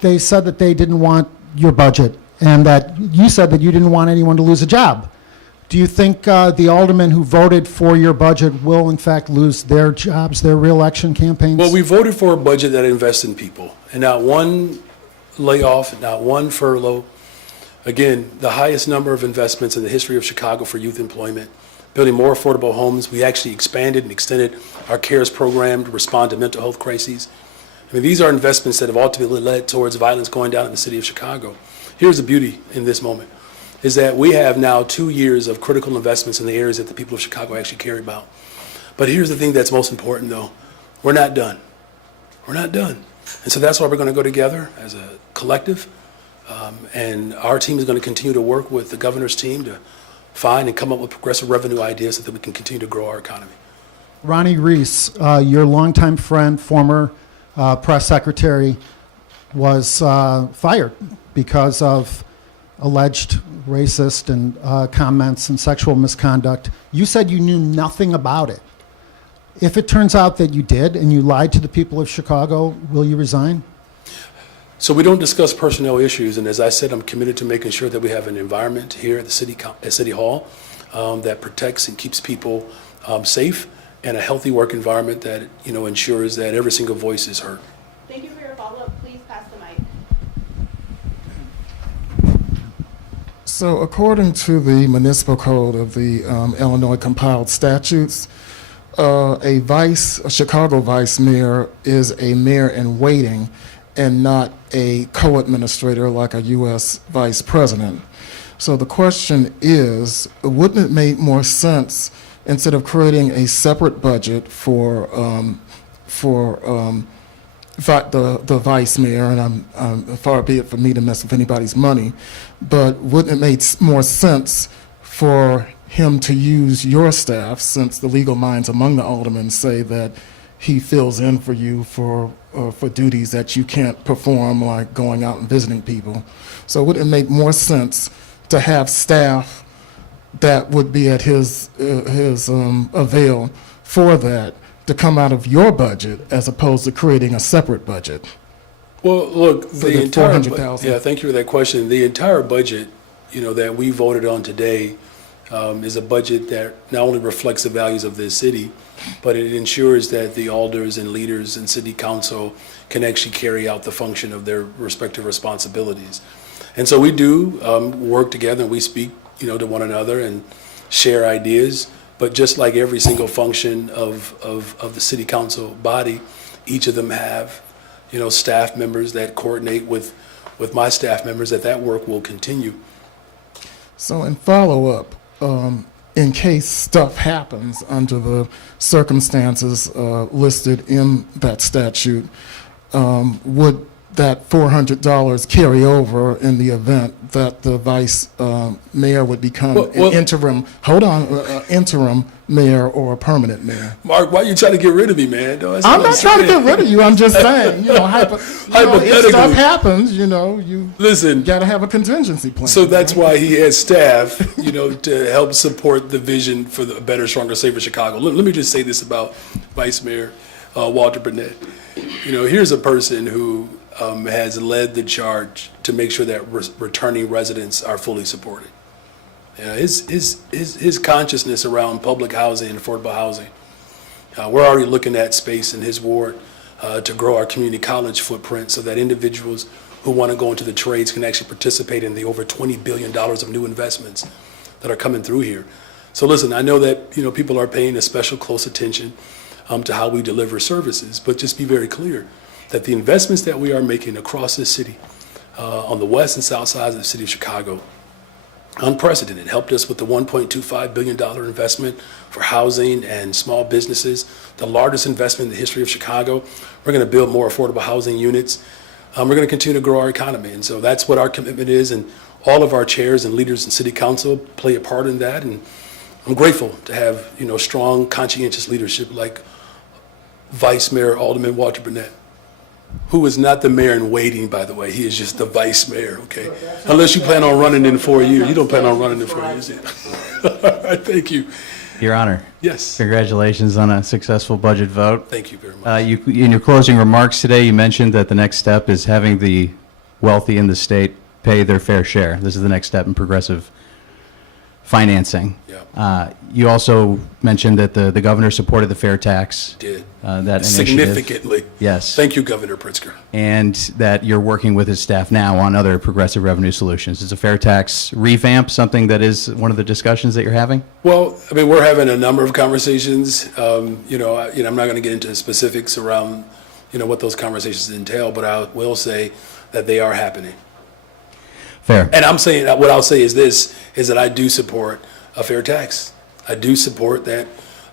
They said that they didn't want your budget, and that you said that you didn't want anyone to lose a job. Do you think the aldermen who voted for your budget will, in fact, lose their jobs, their reelection campaigns? Well, we voted for a budget that invests in people, and not one layoff, not one furlough. Again, the highest number of investments in the history of Chicago for youth employment, building more affordable homes. We actually expanded and extended our CARES program to respond to mental health crises. I mean, these are investments that have ultimately led towards violence going down in the city of Chicago. Here's the beauty in this moment, is that we have now 2 years of critical investments in the areas that the people of Chicago actually care about. But here's the thing that's most important, though. We're not done. We're not done. And so that's why we're going to go together as a collective. And our team is going to continue to work with the governor's team to find and come up with progressive revenue ideas so that we can continue to grow our economy. Ronnie Reese, your longtime friend, former press secretary, was fired because of alleged racist and comments and sexual misconduct. You said you knew nothing about it. If it turns out that you did and you lied to the people of Chicago, will you resign? So we don't discuss personnel issues, and as I said, I'm committed to making sure that we have an environment here at the City Hall that protects and keeps people safe, and a healthy work environment that ensures that every single voice is heard. Thank you for your follow-up. Please pass the mic. So according to the municipal code of the Illinois compiled statutes, a Chicago vice mayor is a mayor in waiting and not a co-administrator like a U.S. vice president. So the question is, wouldn't it make more sense, instead of creating a separate budget for the vice mayor, and far be it for me to mess with anybody's money, but wouldn't it make more sense for him to use your staff, since the legal minds among the aldermen say that he fills in for you for duties that you can't perform, like going out and visiting people? So would it make more sense to have staff that would be at his avail for that to come out of your budget, as opposed to creating a separate budget? Well, look, the entire $400,000. Yeah, thank you for that question. The entire budget, that we voted on today, is a budget that not only reflects the values of this city, but it ensures that the alders and leaders and city council can actually carry out the function of their respective responsibilities. And so we do work together, and we speak, to one another and share ideas. But just like every single function of the city council body, each of them have, staff members that coordinate with my staff members, that work will continue. So in follow-up, in case stuff happens under the circumstances listed in that statute, would that $400 carry over in the event that the vice mayor would become an interim mayor or a permanent mayor? Mark, why are you trying to get rid of me, man? I'm not trying to get rid of you. I'm just saying, hypothetically, if stuff happens, you got to have a contingency plan. So that's why he has staff, to help support the vision for the better, stronger, safer Chicago. Let me just say this about Vice Mayor Walter Burnett. Here's a person who has led the charge to make sure that returning residents are fully supported. His consciousness around public housing and affordable housing. We're already looking at space in his ward to grow our community college footprint so that individuals who want to go into the trades can actually participate in the over $20 billion of new investments that are coming through here. So listen, I know that people are paying a special close attention to how we deliver services, but just be very clear that the investments that we are making across this city, on the west and south sides of the city of Chicago, unprecedented. Helped us with the $1.25 billion investment for housing and small businesses, the largest investment in the history of Chicago. We're going to build more affordable housing units. We're going to continue to grow our economy. And so that's what our commitment is. And all of our chairs and leaders in city council play a part in that. And I'm grateful to have, strong, conscientious leadership like Vice Mayor Alderman Walter Burnett, who is not the mayor in waiting, by the way. He is just the vice mayor, okay? Unless you plan on running in 4 years. You don't plan on running in 4 years. All right, thank you. Your Honor. Yes. Congratulations on a successful budget vote. Thank you very much. In your closing remarks today, you mentioned that the next step is having the wealthy in the state pay their fair share. This is the next step in progressive financing. Yeah. You also mentioned that the governor supported the fair tax. Did. That Significantly. Initiative. Yes. Thank you, Governor Pritzker. And that you're working with his staff now on other progressive revenue solutions. Is a fair tax revamp something that is one of the discussions that you're having? Well, I mean, we're having a number of conversations. I'm not going to get into specifics around, what those conversations entail, but I will say that they are happening. Fair. And I'm saying, what I'll say is this, is that I do support a fair tax. I do support that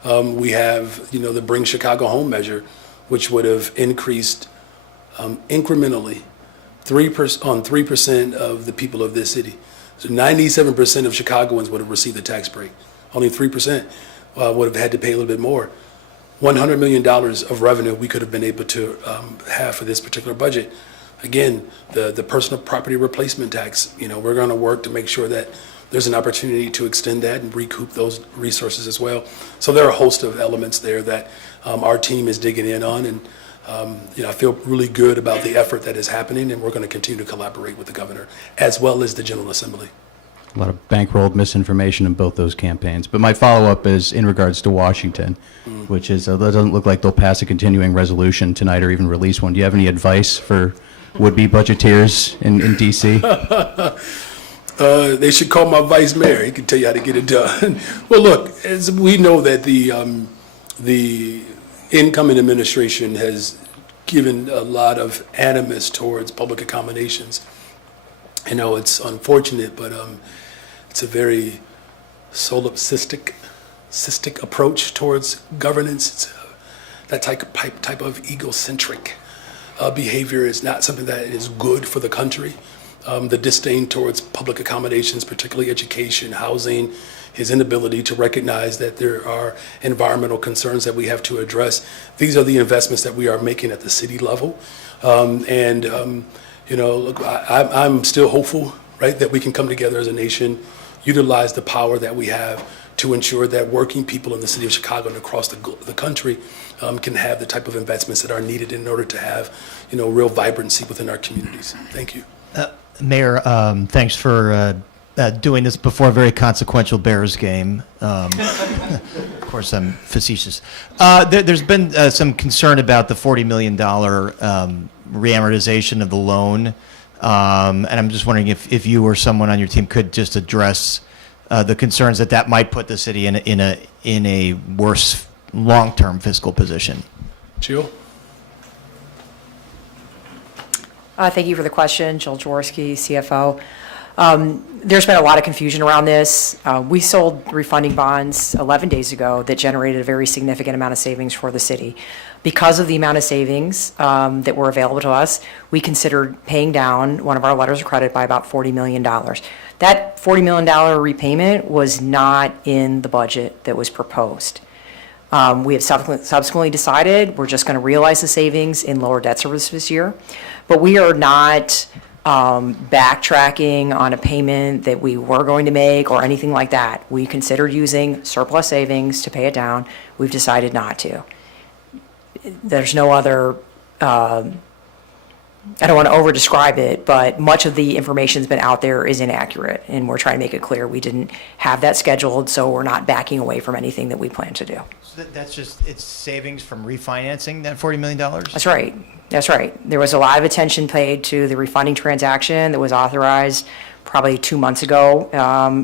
we have, the Bring Chicago Home measure, which would have increased incrementally 3% of the people of this city. So 97% of Chicagoans would have received a tax break. Only 3% would have had to pay a little bit more. $100 million of revenue we could have been able to have for this particular budget. Again, the personal property replacement tax, we're going to work to make sure that there's an opportunity to extend that and recoup those resources as well. So there are a host of elements there that our team is digging in on, and I feel really good about the effort that is happening, and we're going to continue to collaborate with the governor as well as the General Assembly. A lot of bankrolled misinformation in both those campaigns. But my follow-up is in regards to Washington, which is, it doesn't look like they'll pass a continuing resolution tonight or even release one. Do you have any advice for would-be budgeteers in D.C.? They should call my vice mayor. He can tell you how to get it done. Well, look, as we know that the incoming administration has given a lot of animus towards public accommodations. I know it's unfortunate, but it's a very solipsistic approach towards governance. It's that type of egocentric behavior is not something that is good for the country. The disdain towards public accommodations, particularly education, housing, his inability to recognize that there are environmental concerns that we have to address. These are the investments that we are making at the city level. Look, I'm still hopeful, right, that we can come together as a nation, utilize the power that we have to ensure that working people in the city of Chicago and across the country can have the type of investments that are needed in order to have, real vibrancy within our communities. Thank you. Mayor, thanks for doing this before a very consequential Bears game. Of course, I'm facetious. There's been some concern about the $40 million reamortization of the loan, and I'm just wondering if you or someone on your team could just address the concerns that might put the city in a worse long-term fiscal position. Jill? Thank you for the question, Jill Jaworski, CFO. There's been a lot of confusion around this. We sold refunding bonds 11 days ago that generated a very significant amount of savings for the city. Because of the amount of savings that were available to us, we considered paying down one of our letters of credit by about $40 million. That $40 million repayment was not in the budget that was proposed. We have subsequently decided we're just going to realize the savings in lower debt service this year, but we are not backtracking on a payment that we were going to make or anything like that. We considered using surplus savings to pay it down. We've decided not to. There's no other, I don't want to over-describe it, but much of the information that's been out there is inaccurate, and we're trying to make it clear we didn't have that scheduled, so we're not backing away from anything that we plan to do. So that's just, it's savings from refinancing that $40 million? That's right. That's right. There was a lot of attention paid to the refunding transaction that was authorized probably 2 months ago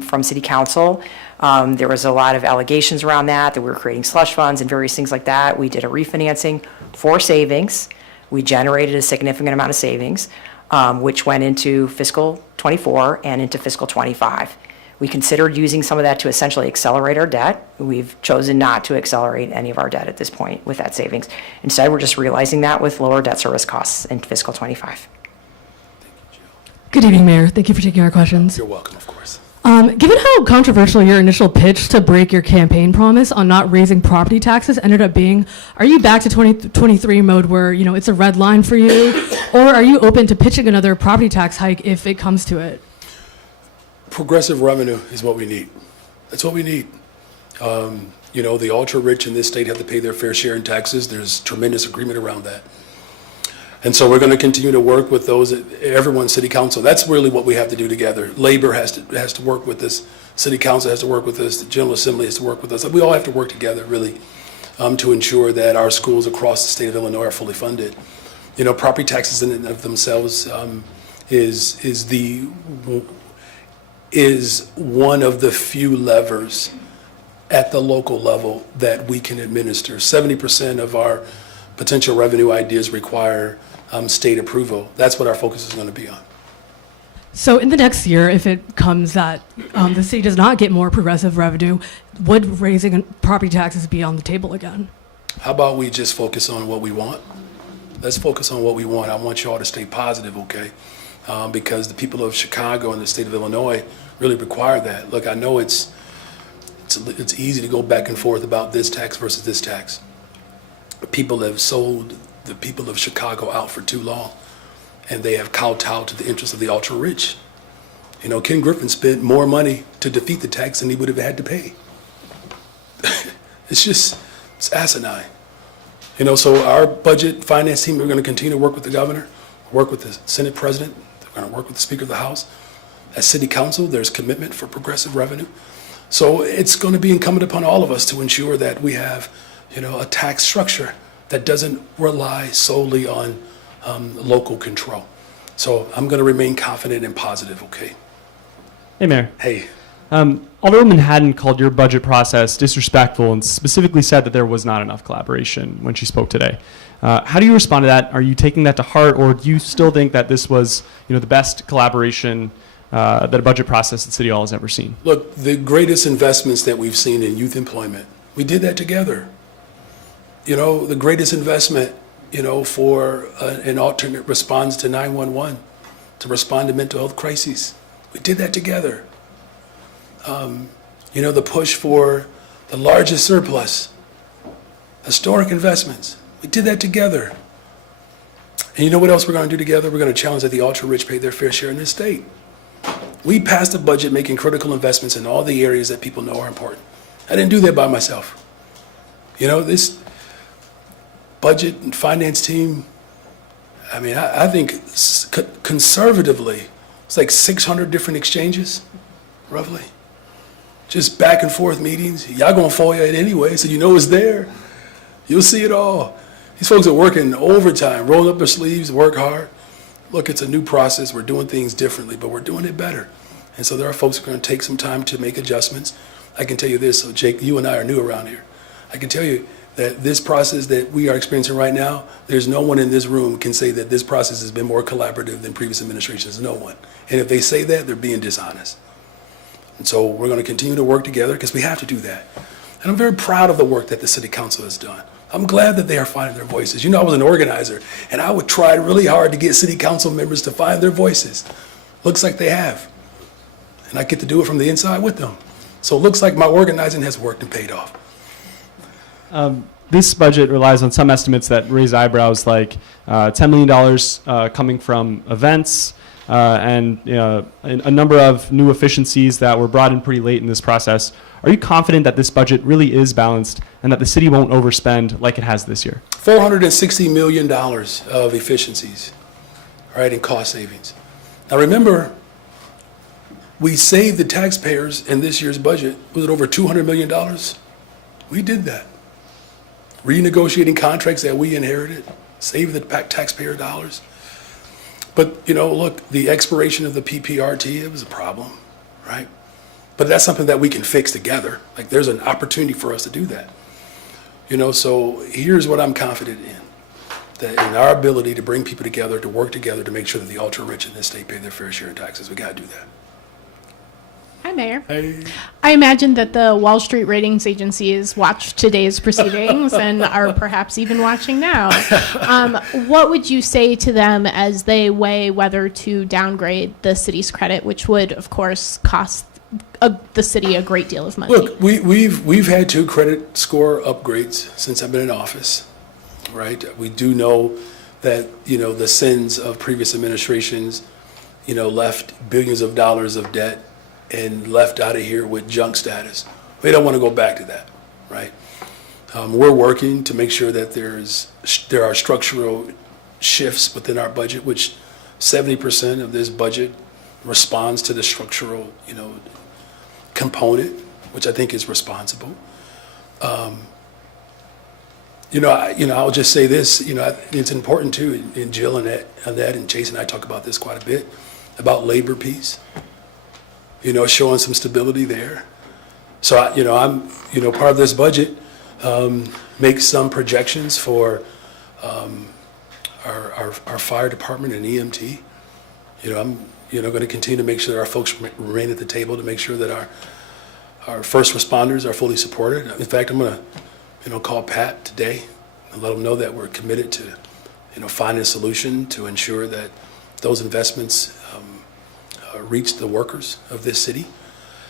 from City Council. There was a lot of allegations around that we were creating slush funds and various things like that. We did a refinancing for savings. We generated a significant amount of savings, which went into fiscal 24 and into fiscal 25. We considered using some of that to essentially accelerate our debt. We've chosen not to accelerate any of our debt at this point with that savings. Instead, we're just realizing that with lower debt service costs in fiscal 25. Good evening, Mayor. Thank you for taking our questions. You're welcome, of course. Given how controversial your initial pitch to break your campaign promise on not raising property taxes ended up being, are you back to 2023 mode where, it's a red line for you? Or are you open to pitching another property tax hike if it comes to it? Progressive revenue is what we need. That's what we need. You know, the ultra-rich in this state have to pay their fair share in taxes. There's tremendous agreement around that. And so we're going to continue to work with those, everyone, city council. That's really what we have to do together. Labor has to work with this. City council has to work with us. The General Assembly has to work with us. We all have to work together, really, to ensure that our schools across the state of Illinois are fully funded. You know, property taxes in and of themselves is one of the few levers at the local level that we can administer. 70% of our potential revenue ideas require state approval. That's what our focus is going to be on. So in the next year, if it comes that the city does not get more progressive revenue, would raising property taxes be on the table again? How about we just focus on what we want? Let's focus on what we want. I want you all to stay positive, okay? Because the people of Chicago and the state of Illinois really require that. Look, I know it's easy to go back and forth about this tax versus this tax. People have sold the people of Chicago out for too long, and they have kowtowed to the interests of the ultra-rich. You know, Ken Griffin spent more money to defeat the tax than he would have had to pay. It's asinine. You know, so our budget finance team, we're going to continue to work with the governor, work with the Senate president, we're going to work with the Speaker of the House. At City Council, there's commitment for progressive revenue. So it's going to be incumbent upon all of us to ensure that we have, you know, a tax structure that doesn't rely solely on local control. So I'm going to remain confident and positive, okay? Hey, Mayor. Hey. Alderwoman Haddon called your budget process disrespectful and specifically said that there was not enough collaboration when she spoke today. How do you respond to that? Are you taking that to heart, or do you still think that this was, you know, the best collaboration that a budget process at City Hall has ever seen? Look, the greatest investments that we've seen in youth employment, we did that together. You know, the greatest investment, you know, for an alternate response to 911, to respond to mental health crises, we did that together. You know, the push for the largest surplus, historic investments, we did that together. And you know what else we're going to do together? We're going to challenge that the ultra-rich pay their fair share in this state. We passed a budget making critical investments in all the areas that people know are important. I didn't do that by myself. You know, this budget and finance team, I mean, I think conservatively, it's like 600 different exchanges, roughly. Just back and forth meetings. Y'all gonna FOIA it anyway, so you know it's there. You'll see it all. These folks are working overtime, rolling up their sleeves, work hard. Look, it's a new process. We're doing things differently, but we're doing it better. And so there are folks who are going to take some time to make adjustments. I can tell you this, so Jake, you and I are new around here. I can tell you that this process that we are experiencing right now, there's no one in this room can say that this process has been more collaborative than previous administrations, no one. And if they say that, they're being dishonest. And so we're going to continue to work together because we have to do that. And I'm very proud of the work that the City Council has done. I'm glad that they are finding their voices. You know, I was an organizer, and I would try really hard to get City Council members to find their voices. Looks like they have. And I get to do it from the inside with them. So it looks like my organizing has worked and paid off. This budget relies on some estimates that raise eyebrows, like $10 million coming from events and a number of new efficiencies that were brought in pretty late in this process. Are you confident that this budget really is balanced and that the city won't overspend like it has this year? $460 million of efficiencies, right, and cost savings. Now remember, we saved the taxpayers in this year's budget. Was it over $200 million? We did that. Renegotiating contracts that we inherited, saved the taxpayer dollars. But, you know, look, the expiration of the PPRT, it was a problem, right? But that's something that we can fix together. Like, there's an opportunity for us to do that. You know, so here's what I'm confident in. That in our ability to bring people together, to work together, to make sure that the ultra-rich in this state pay their fair share in taxes. We got to do that. Hi, Mayor. Hey. I imagine that the Wall Street ratings agencies watched today's proceedings and are perhaps even watching now. What would you say to them as they weigh whether to downgrade the city's credit, which would, of course, cost the city a great deal of money? Look, we've had 2 credit score upgrades since I've been in office, right? We do know that, you know, the sins of previous administrations, you know, left billions of dollars of debt and left out of here with junk status. We don't want to go back to that, right? We're working to make sure that there are structural shifts within our budget, which 70% of this budget responds to the structural, component, which I think is responsible. I'll just say this, it's important too, and Jill and that and Jason and I talk about this quite a bit, about labor peace, showing some stability there. So, I'm, part of this budget makes some projections for our fire department and EMT. I'm, going to continue to make sure that our folks remain at the table to make sure that our first responders are fully supported. In fact, I'm going to, call Pat today and let him know that we're committed to, finding a solution to ensure that those investments reach the workers of this city.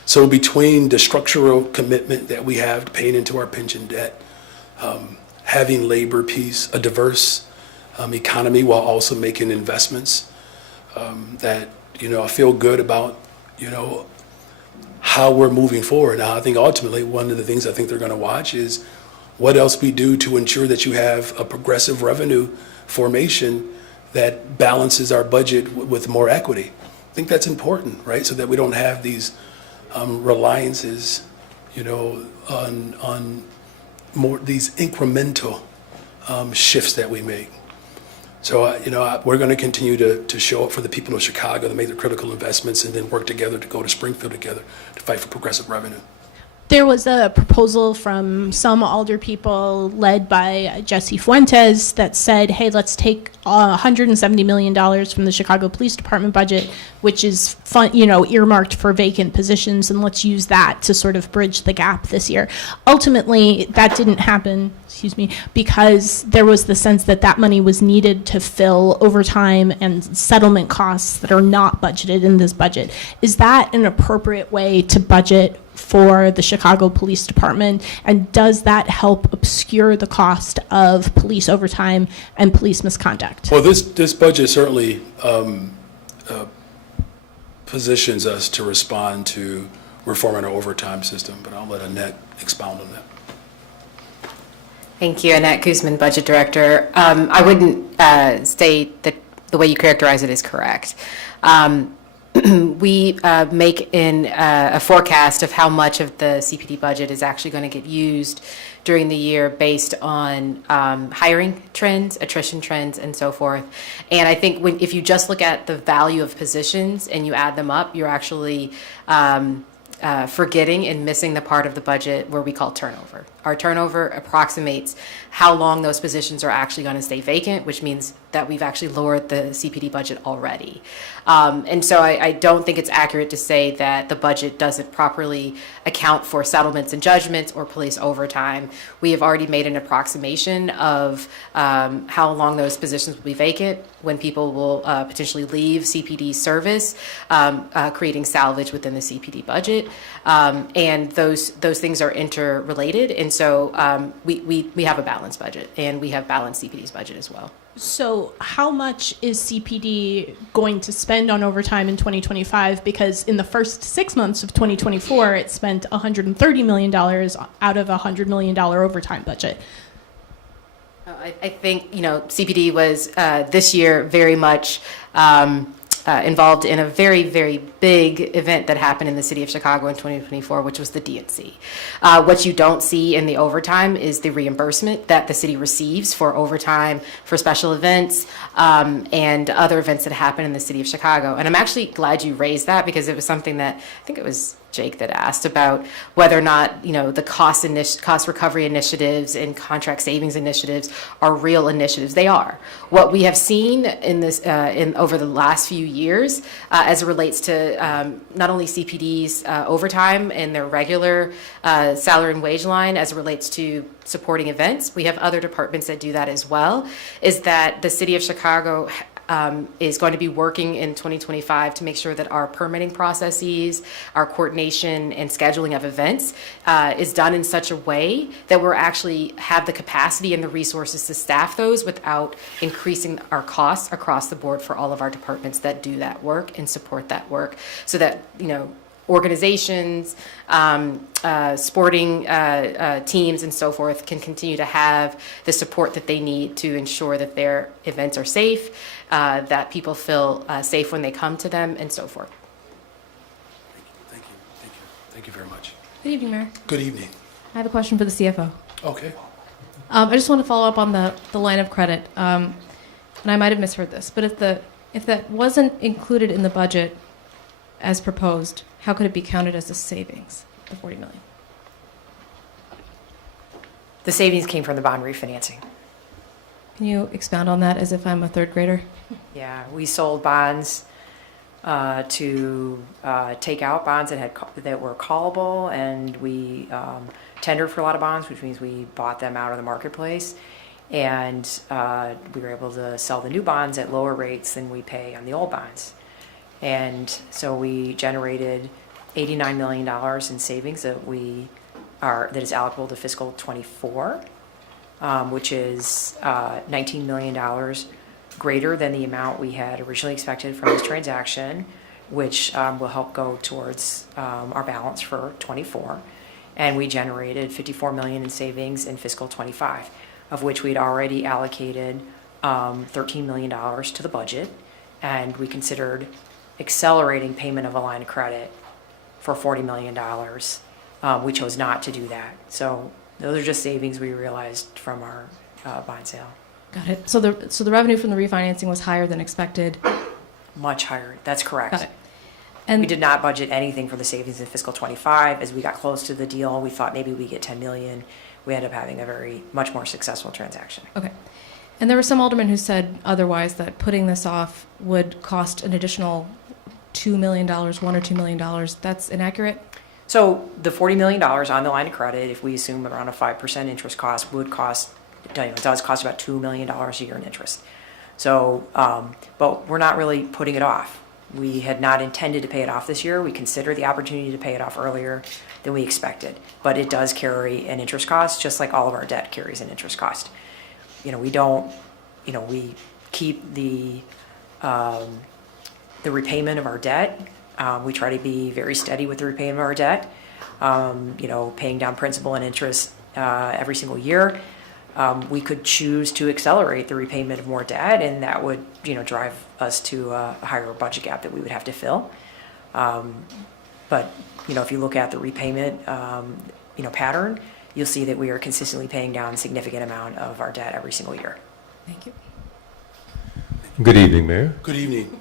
So between the structural commitment that we have paying into our pension debt, having labor peace, a diverse economy while also making investments that, I feel good about, how we're moving forward. Now, I think ultimately one of the things I think they're going to watch is what else we do to ensure that you have a progressive revenue formation that balances our budget with more equity. I think that's important, right? So that we don't have these reliances, on more these incremental shifts that we make. So, we're going to continue to show up for the people of Chicago to make the critical investments and then work together to go to Springfield together to fight for progressive revenue. There was a proposal from some alder people led by Jesse Fuentes that said, hey, let's take $170 million from the Chicago Police Department budget, which is earmarked for vacant positions, and let's use that to sort of bridge the gap this year. Ultimately, that didn't happen, because there was the sense that that money was needed to fill overtime and settlement costs that are not budgeted in this budget. Is that an appropriate way to budget for the Chicago Police Department, and does that help obscure the cost of police overtime and police misconduct? Well, this budget certainly positions us to respond to reforming our overtime system, but I'll let Annette expound on that. Thank you, Annette Guzman, Budget Director. I wouldn't state that the way you characterize it is correct. We make a forecast of how much of the CPD budget is actually going to get used during the year based on hiring trends, attrition trends, and so forth. And I think if you just look at the value of positions and you add them up, you're actually forgetting and missing the part of the budget where we call turnover. Our turnover approximates how long those positions are actually going to stay vacant, which means that we've actually lowered the CPD budget already. And so I don't think it's accurate to say that the budget doesn't properly account for settlements and judgments or police overtime. We have already made an approximation of how long those positions will be vacant, when people will potentially leave CPD service, creating salvage within the CPD budget. And those things are interrelated. And so we have a balanced budget, and we have balanced CPD's budget as well. So how much is CPD going to spend on overtime in 2025? Because in the first 6 months of 2024, it spent $130 million out of a $100 million overtime budget. I think, CPD was this year very much involved in a very, very big event that happened in the city of Chicago in 2024, which was the DNC. What you don't see in the overtime is the reimbursement that the city receives for overtime for special events and other events that happen in the city of Chicago. And I'm actually glad you raised that, because it was something that I think it was Jake that asked about whether or not the cost recovery initiatives and contract savings initiatives are real initiatives. They are. What we have seen in this over the last few years, as it relates to not only CPD's overtime and their regular salary and wage line, as it relates to supporting events, we have other departments that do that as well, is that the city of Chicago is going to be working in 2025 to make sure that our permitting processes, our coordination and scheduling of events is done in such a way that we're actually have the capacity and the resources to staff those without increasing our costs across the board for all of our departments that do that work and support that work, so that, organizations, sporting teams and so forth can continue to have the support that they need to ensure that their events are safe, that people feel safe when they come to them, and so forth. Thank you very much. Good evening, Mayor. Good evening. I have a question for the CFO. Okay. I just want to follow up on the line of credit, and I might have misheard this, but if that wasn't included in the budget as proposed, how could it be counted as a savings, the $40 million? The savings came from the bond refinancing. Can you expound on that as if I'm a third grader? Yeah, we sold bonds to take out bonds that were callable, and we tendered for a lot of bonds, which means we bought them out of the marketplace, and we were able to sell the new bonds at lower rates than we pay on the old bonds. And so we generated $89 million in savings that is allocable to fiscal '24, which is $19 million greater than the amount we had originally expected from this transaction, which will help go towards our balance for '24. And we generated $54 million in savings in fiscal '25, of which we'd already allocated $13 million to the budget, and we considered accelerating payment of a line of credit for $40 million. We chose not to do that. So those are just savings we realized from our bond sale. Got it. So the revenue from the refinancing was higher than expected? Much higher. That's correct. Got it. And we did not budget anything for the savings in fiscal '25. As we got close to the deal, we thought maybe we'd get $10 million. We ended up having a much more successful transaction. Okay. And there were some aldermen who said otherwise, that putting this off would cost an additional $2 million, $1 or $2 million. That's inaccurate? So the $40 million on the line of credit, if we assume around a 5% interest cost, does cost about $2 million a year in interest. So, but we're not really putting it off. We had not intended to pay it off this year. We considered the opportunity to pay it off earlier than we expected, but it does carry an interest cost, just like all of our debt carries an interest cost. We keep the repayment of our debt. We try to be very steady with the repayment of our debt, paying down principal and interest every single year. We could choose to accelerate the repayment of more debt, and that would, drive us to a higher budget gap that we would have to fill. But, if you look at the repayment, pattern, you'll see that we are consistently paying down a significant amount of our debt every single year. Thank you. Good evening, Mayor. Good evening.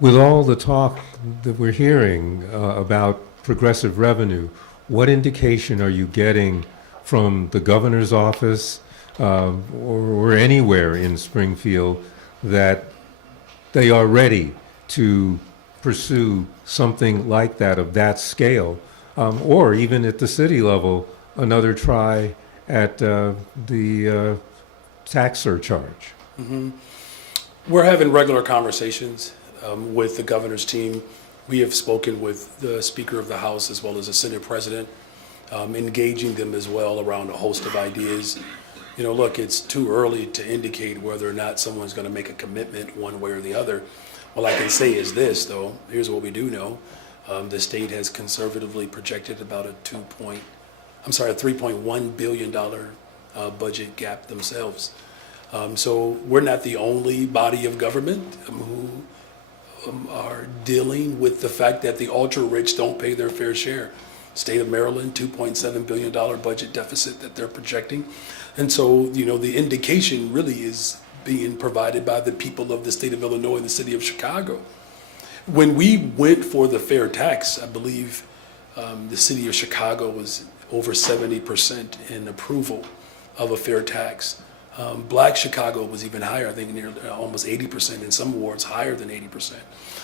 With all the talk that we're hearing about progressive revenue, what indication are you getting from the governor's office or anywhere in Springfield that they are ready to pursue something like that of that scale, or even at the city level, another try at the tax surcharge? Mm-hmm. We're having regular conversations with the governor's team. We have spoken with the Speaker of the House as well as the Senate President, engaging them as well around a host of ideas. Look, it's too early to indicate whether or not someone's going to make a commitment one way or the other. All I can say is this, though. Here's what we do know. The state has conservatively projected about a $3.1 billion budget gap themselves. So we're not the only body of government who are dealing with the fact that the ultra-rich don't pay their fair share. State of Maryland, $2.7 billion budget deficit that they're projecting. And so, the indication really is being provided by the people of the state of Illinois and the city of Chicago. When we went for the fair tax, I believe the city of Chicago was over 70% in approval of a fair tax. Black Chicago was even higher, I think near almost 80%, in some wards higher than 80%.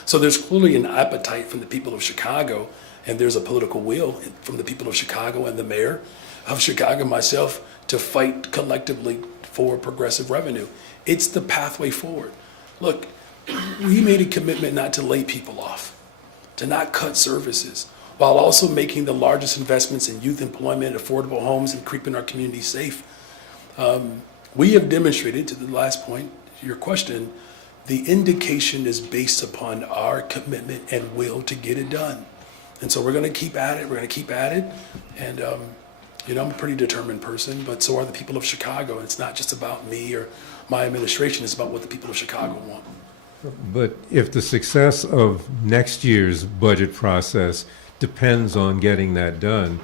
So there's clearly an appetite from the people of Chicago, and there's a political will from the people of Chicago and the mayor of Chicago, myself, to fight collectively for progressive revenue. It's the pathway forward. Look, we made a commitment not to lay people off, to not cut services, while also making the largest investments in youth employment, affordable homes, and keeping our communities safe. We have demonstrated, to the last point, your question, the indication is based upon our commitment and will to get it done. And so we're going to keep at it. We're going to keep at it. And, I'm a pretty determined person, but so are the people of Chicago. And it's not just about me or my administration. It's about what the people of Chicago want. But if the success of next year's budget process depends on getting that done,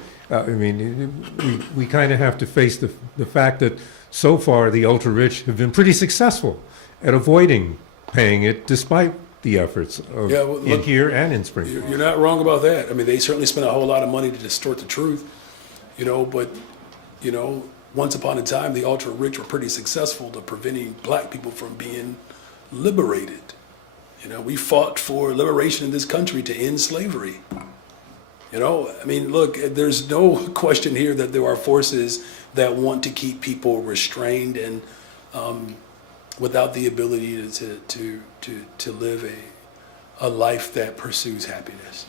we kind of have to face the fact that so far the ultra-rich have been pretty successful at avoiding paying it despite the efforts of in here and in Springfield. You're not wrong about that. I mean, they certainly spent a whole lot of money to distort the truth, but once upon a time, the ultra-rich were pretty successful to preventing black people from being liberated. We fought for liberation in this country to end slavery. Look, there's no question here that there are forces that want to keep people restrained and without the ability to live a life that pursues happiness.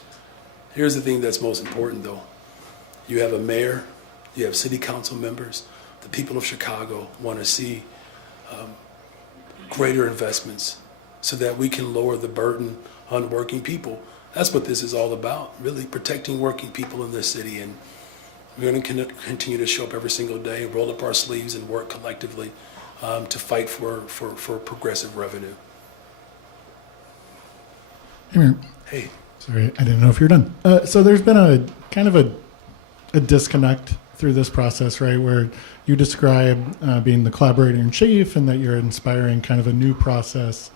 Here's the thing that's most important, though. You have a mayor, you have city council members. The people of Chicago want to see greater investments so that we can lower the burden on working people. That's what this is all about, really protecting working people in this city. And we're going to continue to show up every single day, roll up our sleeves, and work collectively to fight for progressive revenue. Hey, Mayor. Hey. Sorry, I didn't know if you're done. So there's been a kind of a disconnect through this process, right, where you describe being the collaborator in chief and that you're inspiring kind of a new process.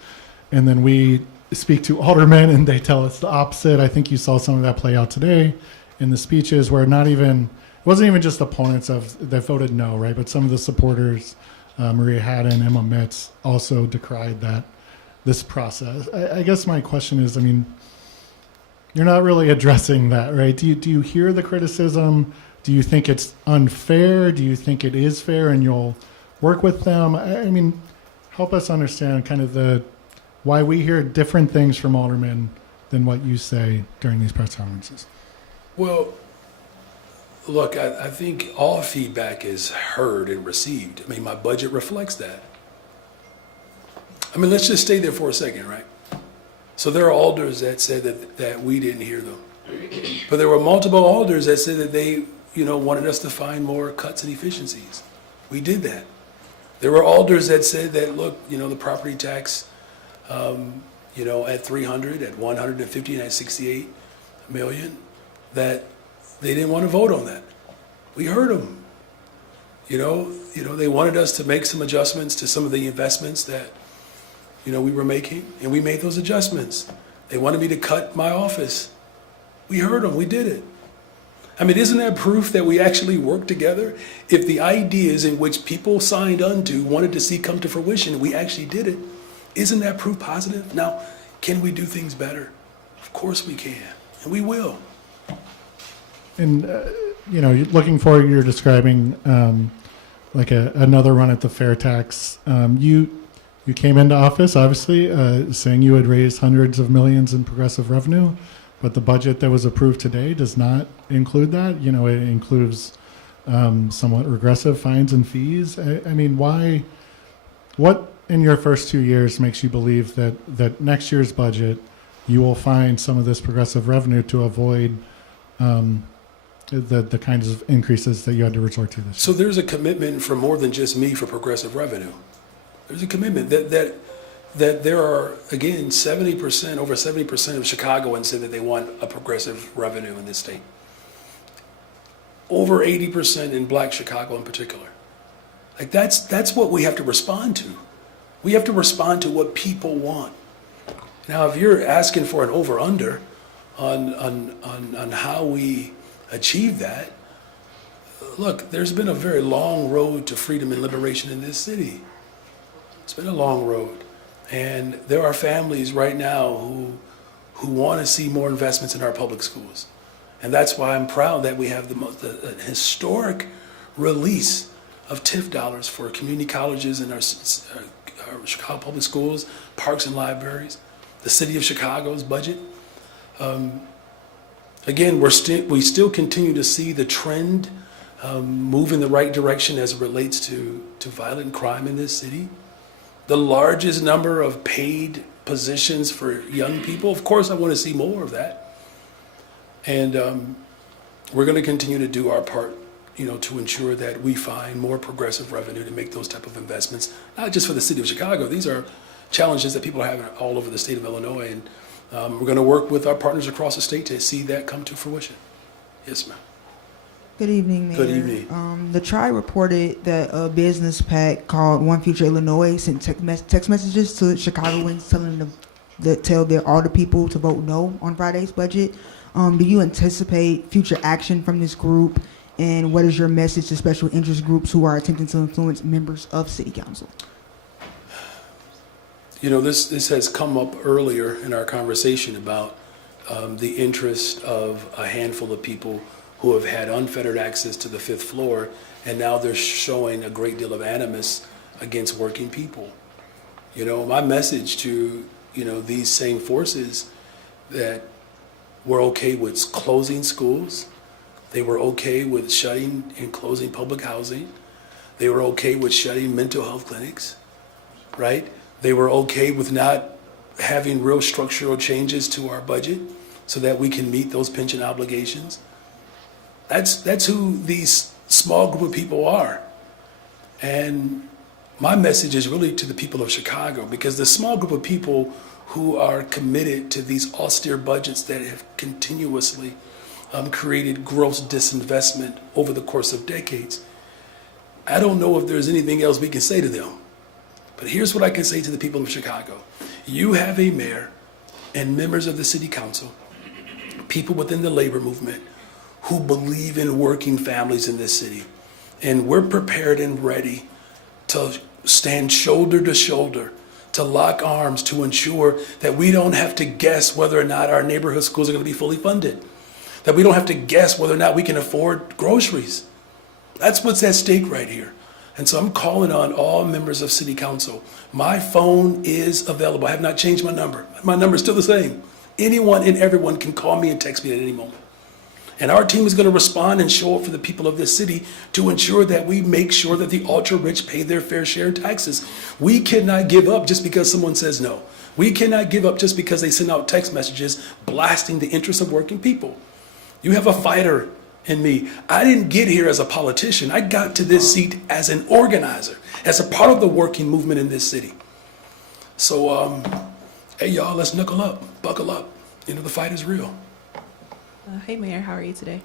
And then we speak to aldermen and they tell us the opposite. I think you saw some of that play out today in the speeches where it wasn't even just opponents that voted no, right, but some of the supporters, Maria Haddon, Emma Mitz, also decried this process. I guess my question is, you're not really addressing that, right? Do you hear the criticism? Do you think it's unfair? Do you think it is fair and you'll work with them? Help us understand kind of why we hear different things from aldermen than what you say during these press conferences. Well, look, I think all feedback is heard and received. My budget reflects that. Let's just stay there for a second, right? So there are alders that said that we didn't hear them. But there were multiple alders that said that they, wanted us to find more cuts and efficiencies. We did that. There were alders that said that, look, the property tax, at 300, at 150, and at 68 million, that they didn't want to vote on that. We heard them. They wanted us to make some adjustments to some of the investments that, we were making, and we made those adjustments. They wanted me to cut my office. We heard them. We did it. Isn't that proof that we actually worked together? If the ideas in which people signed onto wanted to see come to fruition, we actually did it. Isn't that proof positive? Now, can we do things better? Of course we can, and we will. And, looking forward, you're describing another run at the fair tax. You came into office, obviously, saying you had raised hundreds of millions in progressive revenue, but the budget that was approved today does not include that. It includes somewhat regressive fines and fees. Why? What in your first 2 years makes you believe that next year's budget you will find some of this progressive revenue to avoid the kinds of increases that you had to resort to this year? So there's a commitment from more than just me for progressive revenue. There's a commitment that there are, again, 70%, over 70% of Chicagoans say that they want a progressive revenue in this state. Over 80% in Black Chicago in particular. That's what we have to respond to. We have to respond to what people want. Now, if you're asking for an over-under on how we achieve that, look, there's been a very long road to freedom and liberation in this city. It's been a long road. And there are families right now who want to see more investments in our public schools. And that's why I'm proud that we have the historic release of TIF dollars for community colleges and our Chicago public schools, parks and libraries, the city of Chicago's budget. Again, we still continue to see the trend move in the right direction as it relates to violent crime in this city. The largest number of paid positions for young people. Of course, I want to see more of that. And we're going to continue to do our part, to ensure that we find more progressive revenue to make those type of investments, not just for the city of Chicago. These are challenges that people are having all over the state of Illinois. And we're going to work with our partners across the state to see that come to fruition. Yes, ma'am. Good evening, Mayor. Good evening. The Tri reported that a business pact called One Future Illinois sent text messages to Chicagoans telling them tell all the people to vote no on Friday's budget. Do you anticipate future action from this group? And what is your message to special interest groups who are attempting to influence members of City Council? This has come up earlier in our conversation about the interest of a handful of people who have had unfettered access to the fifth floor, and now they're showing a great deal of animus against working people. My message to, these same forces that we're okay with closing schools, they were okay with shutting and closing public housing, they were okay with shutting mental health clinics, right? They were okay with not having real structural changes to our budget so that we can meet those pension obligations. That's who these small group of people are. And my message is really to the people of Chicago, because the small group of people who are committed to these austere budgets that have continuously created gross disinvestment over the course of decades, I don't know if there's anything else we can say to them. But here's what I can say to the people of Chicago. You have a mayor and members of the city council, people within the labor movement, who believe in working families in this city. And we're prepared and ready to stand shoulder to shoulder, to lock arms, to ensure that we don't have to guess whether or not our neighborhood schools are going to be fully funded, that we don't have to guess whether or not we can afford groceries. That's what's at stake right here. And so I'm calling on all members of City Council. My phone is available. I have not changed my number. My number is still the same. Anyone and everyone can call me and text me at any moment. And our team is going to respond and show up for the people of this city to ensure that we make sure that the ultra-rich pay their fair share in taxes. We cannot give up just because someone says no. We cannot give up just because they send out text messages blasting the interests of working people. You have a fighter in me. I didn't get here as a politician. I got to this seat as an organizer, as a part of the working movement in this city. So, hey y'all, let's knuckle up, buckle up. The fight is real. Hey, Mayor, how are you today?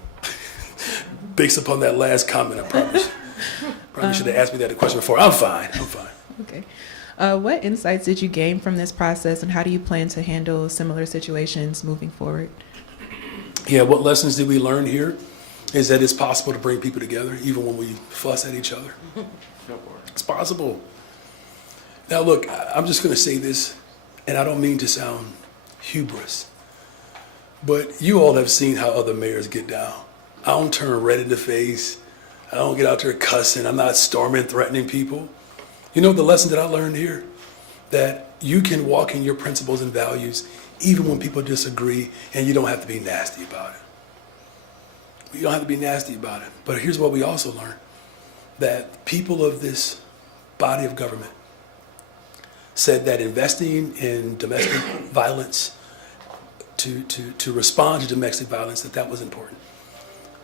Based upon that last comment, I promise. Probably should have asked me that question before. I'm fine. Okay. What insights did you gain from this process, and how do you plan to handle similar situations moving forward? Yeah, what lessons did we learn here is that it's possible to bring people together even when we fuss at each other. It's possible. Now, look, I'm just going to say this, and I don't mean to sound hubris, but you all have seen how other mayors get down. I don't turn red in the face. I don't get out there cussing. I'm not storming, threatening people. The lesson that I learned here, that you can walk in your principles and values even when people disagree, and you don't have to be nasty about it. You don't have to be nasty about it. But here's what we also learned, that people of this body of government said that investing in domestic violence, to respond to domestic violence, that was important.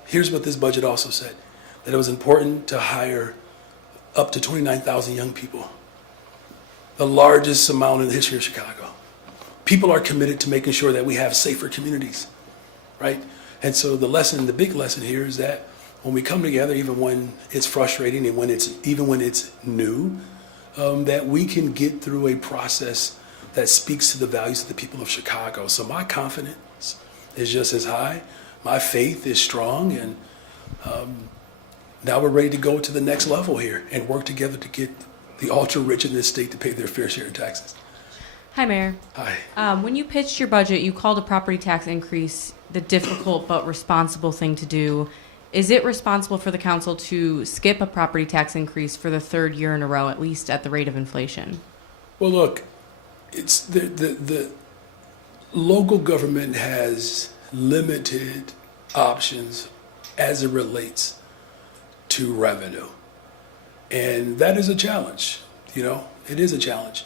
Here's what this budget also said, that it was important to hire up to 29,000 young people, the largest amount in the history of Chicago. People are committed to making sure that we have safer communities, right? And so the big lesson here is that when we come together, even when it's frustrating and even when it's new, that we can get through a process that speaks to the values of the people of Chicago. So my confidence is just as high. My faith is strong. And now we're ready to go to the next level here and work together to get the ultra-rich in this state to pay their fair share of taxes. Hi, Mayor. Hi. When you pitched your budget, you called a property tax increase the difficult but responsible thing to do. Is it responsible for the council to skip a property tax increase for the third year in a row, at least at the rate of inflation? Well, look, it's the local government has limited options as it relates to revenue. And that is a challenge, it is a challenge.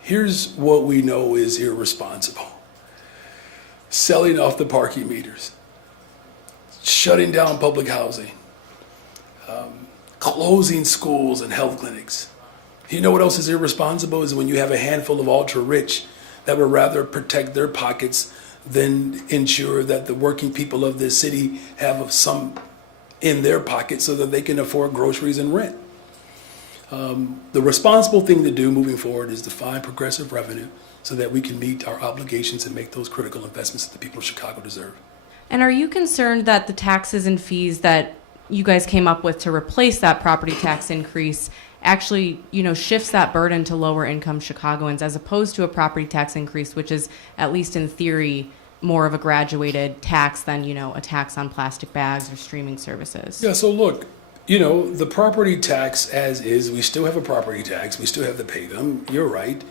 Here's what we know is irresponsible. Selling off the parking meters. shutting down public housing, closing schools and health clinics. You know what else is irresponsible is when you have a handful of ultra-rich that would rather protect their pockets than ensure that the working people of this city have some in their pocket so that they can afford groceries and rent. The responsible thing to do moving forward is to find progressive revenue so that we can meet our obligations and make those critical investments that the people of Chicago deserve. And are you concerned that the taxes and fees that you guys came up with to replace that property tax increase actually, shifts that burden to lower income Chicagoans as opposed to a property tax increase, which is, at least in theory, more of a graduated tax than, a tax on plastic bags or streaming services? Yeah, so look, the property tax as is, we still have a property tax, we still have to pay them. You're right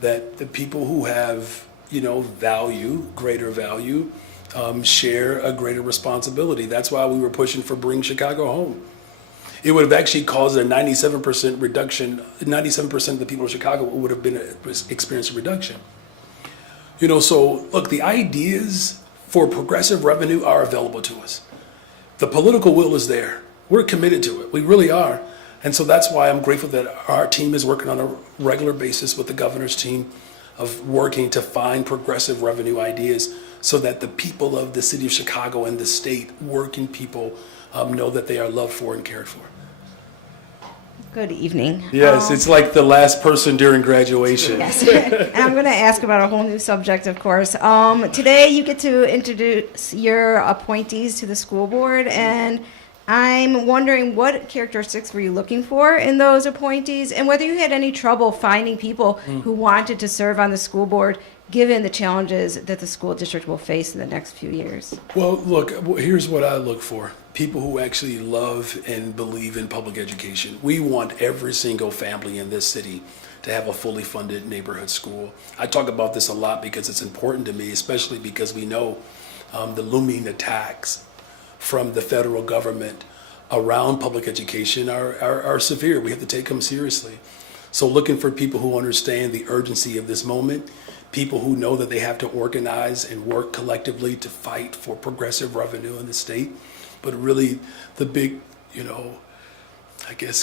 that the people who have, value, greater value, share a greater responsibility. That's why we were pushing for Bring Chicago Home. It would have actually caused a 97% reduction. 97% of the people of Chicago would have experienced a reduction. So look, the ideas for progressive revenue are available to us. The political will is there. We're committed to it. We really are. And so that's why I'm grateful that our team is working on a regular basis with the governor's team of working to find progressive revenue ideas so that the people of the city of Chicago and the state, working people, know that they are loved for and cared for. Good evening. Yes, it's like the last person during graduation. Yes, and I'm going to ask about a whole new subject, of course. Today you get to introduce your appointees to the school board, and I'm wondering what characteristics were you looking for in those appointees, and whether you had any trouble finding people who wanted to serve on the school board, given the challenges that the school district will face in the next few years. Well, look, here's what I look for. People who actually love and believe in public education. We want every single family in this city to have a fully funded neighborhood school. I talk about this a lot because it's important to me, especially because we know the looming attacks from the federal government around public education are severe. We have to take them seriously. So looking for people who understand the urgency of this moment, people who know that they have to organize and work collectively to fight for progressive revenue in the state. But really the big,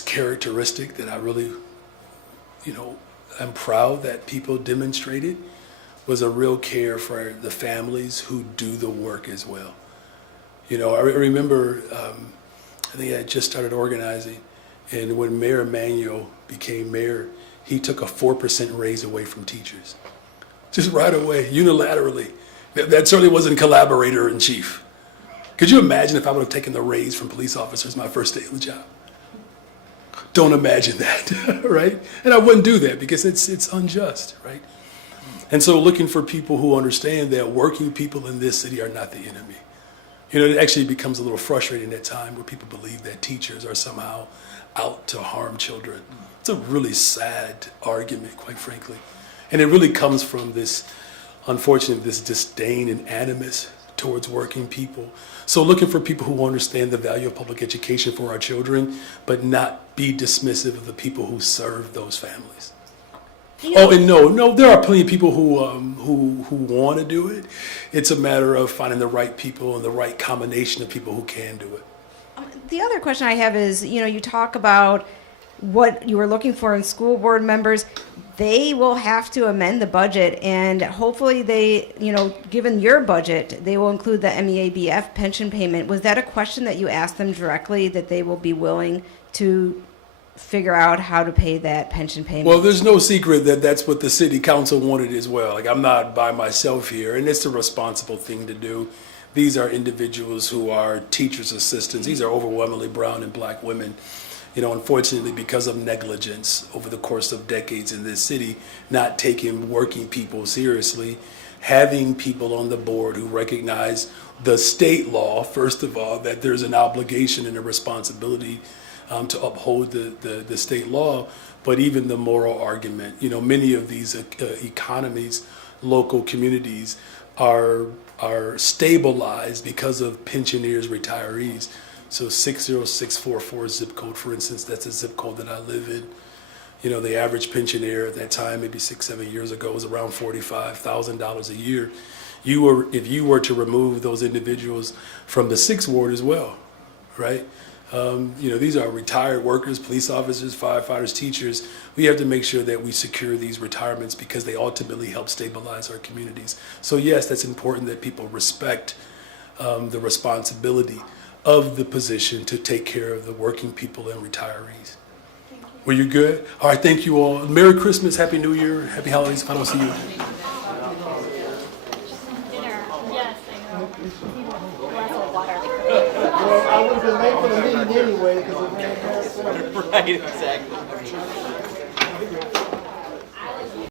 characteristic that I really, I'm proud that people demonstrated was a real care for the families who do the work as well. I remember, I think I had just started organizing, and when Mayor Emanuel became mayor, he took a 4% raise away from teachers. Just right away, unilaterally. That certainly wasn't collaborator in chief. Could you imagine if I would have taken the raise from police officers my first day on the job? Don't imagine that, right? And I wouldn't do that because it's unjust, right? And so looking for people who understand that working people in this city are not the enemy. It actually becomes a little frustrating at times where people believe that teachers are somehow out to harm children. It's a really sad argument, quite frankly. And it really comes from this disdain and animus towards working people. So looking for people who understand the value of public education for our children, but not be dismissive of the people who serve those families. Oh, and no, there are plenty of people who want to do it. It's a matter of finding the right people and the right combination of people who can do it. The other question I have is, you talk about what you were looking for in school board members. They will have to amend the budget, and hopefully they, given your budget, they will include the MEABF pension payment. Was that a question that you asked them directly, that they will be willing to figure out how to pay that pension payment? Well, there's no secret that that's what the city council wanted as well. Like, I'm not by myself here, and it's a responsible thing to do. These are individuals who are teachers' assistants. These are overwhelmingly brown and black women. Unfortunately, because of negligence over the course of decades in this city, not taking working people seriously, having people on the board who recognize the state law, first of all, that there's an obligation and a responsibility to uphold the state law, but even the moral argument. Many of these economies, local communities are stabilized because of pensioners, retirees. So 60644 zip code, for instance, that's a zip code that I live in. The average pensioner at that time, maybe 6-7 years ago, was around $45,000 a year. if you were to remove those individuals from the 6th ward as well, right? These are retired workers, police officers, firefighters, teachers. We have to make sure that we secure these retirements because they ultimately help stabilize our communities. So yes, that's important that people respect the responsibility of the position to take care of the working people and retirees. Were you good? All right, thank you all. Merry Christmas, Happy New Year, Happy Holidays if I don't see you. Well, I would have been late for the meeting anyway because Right, exactly.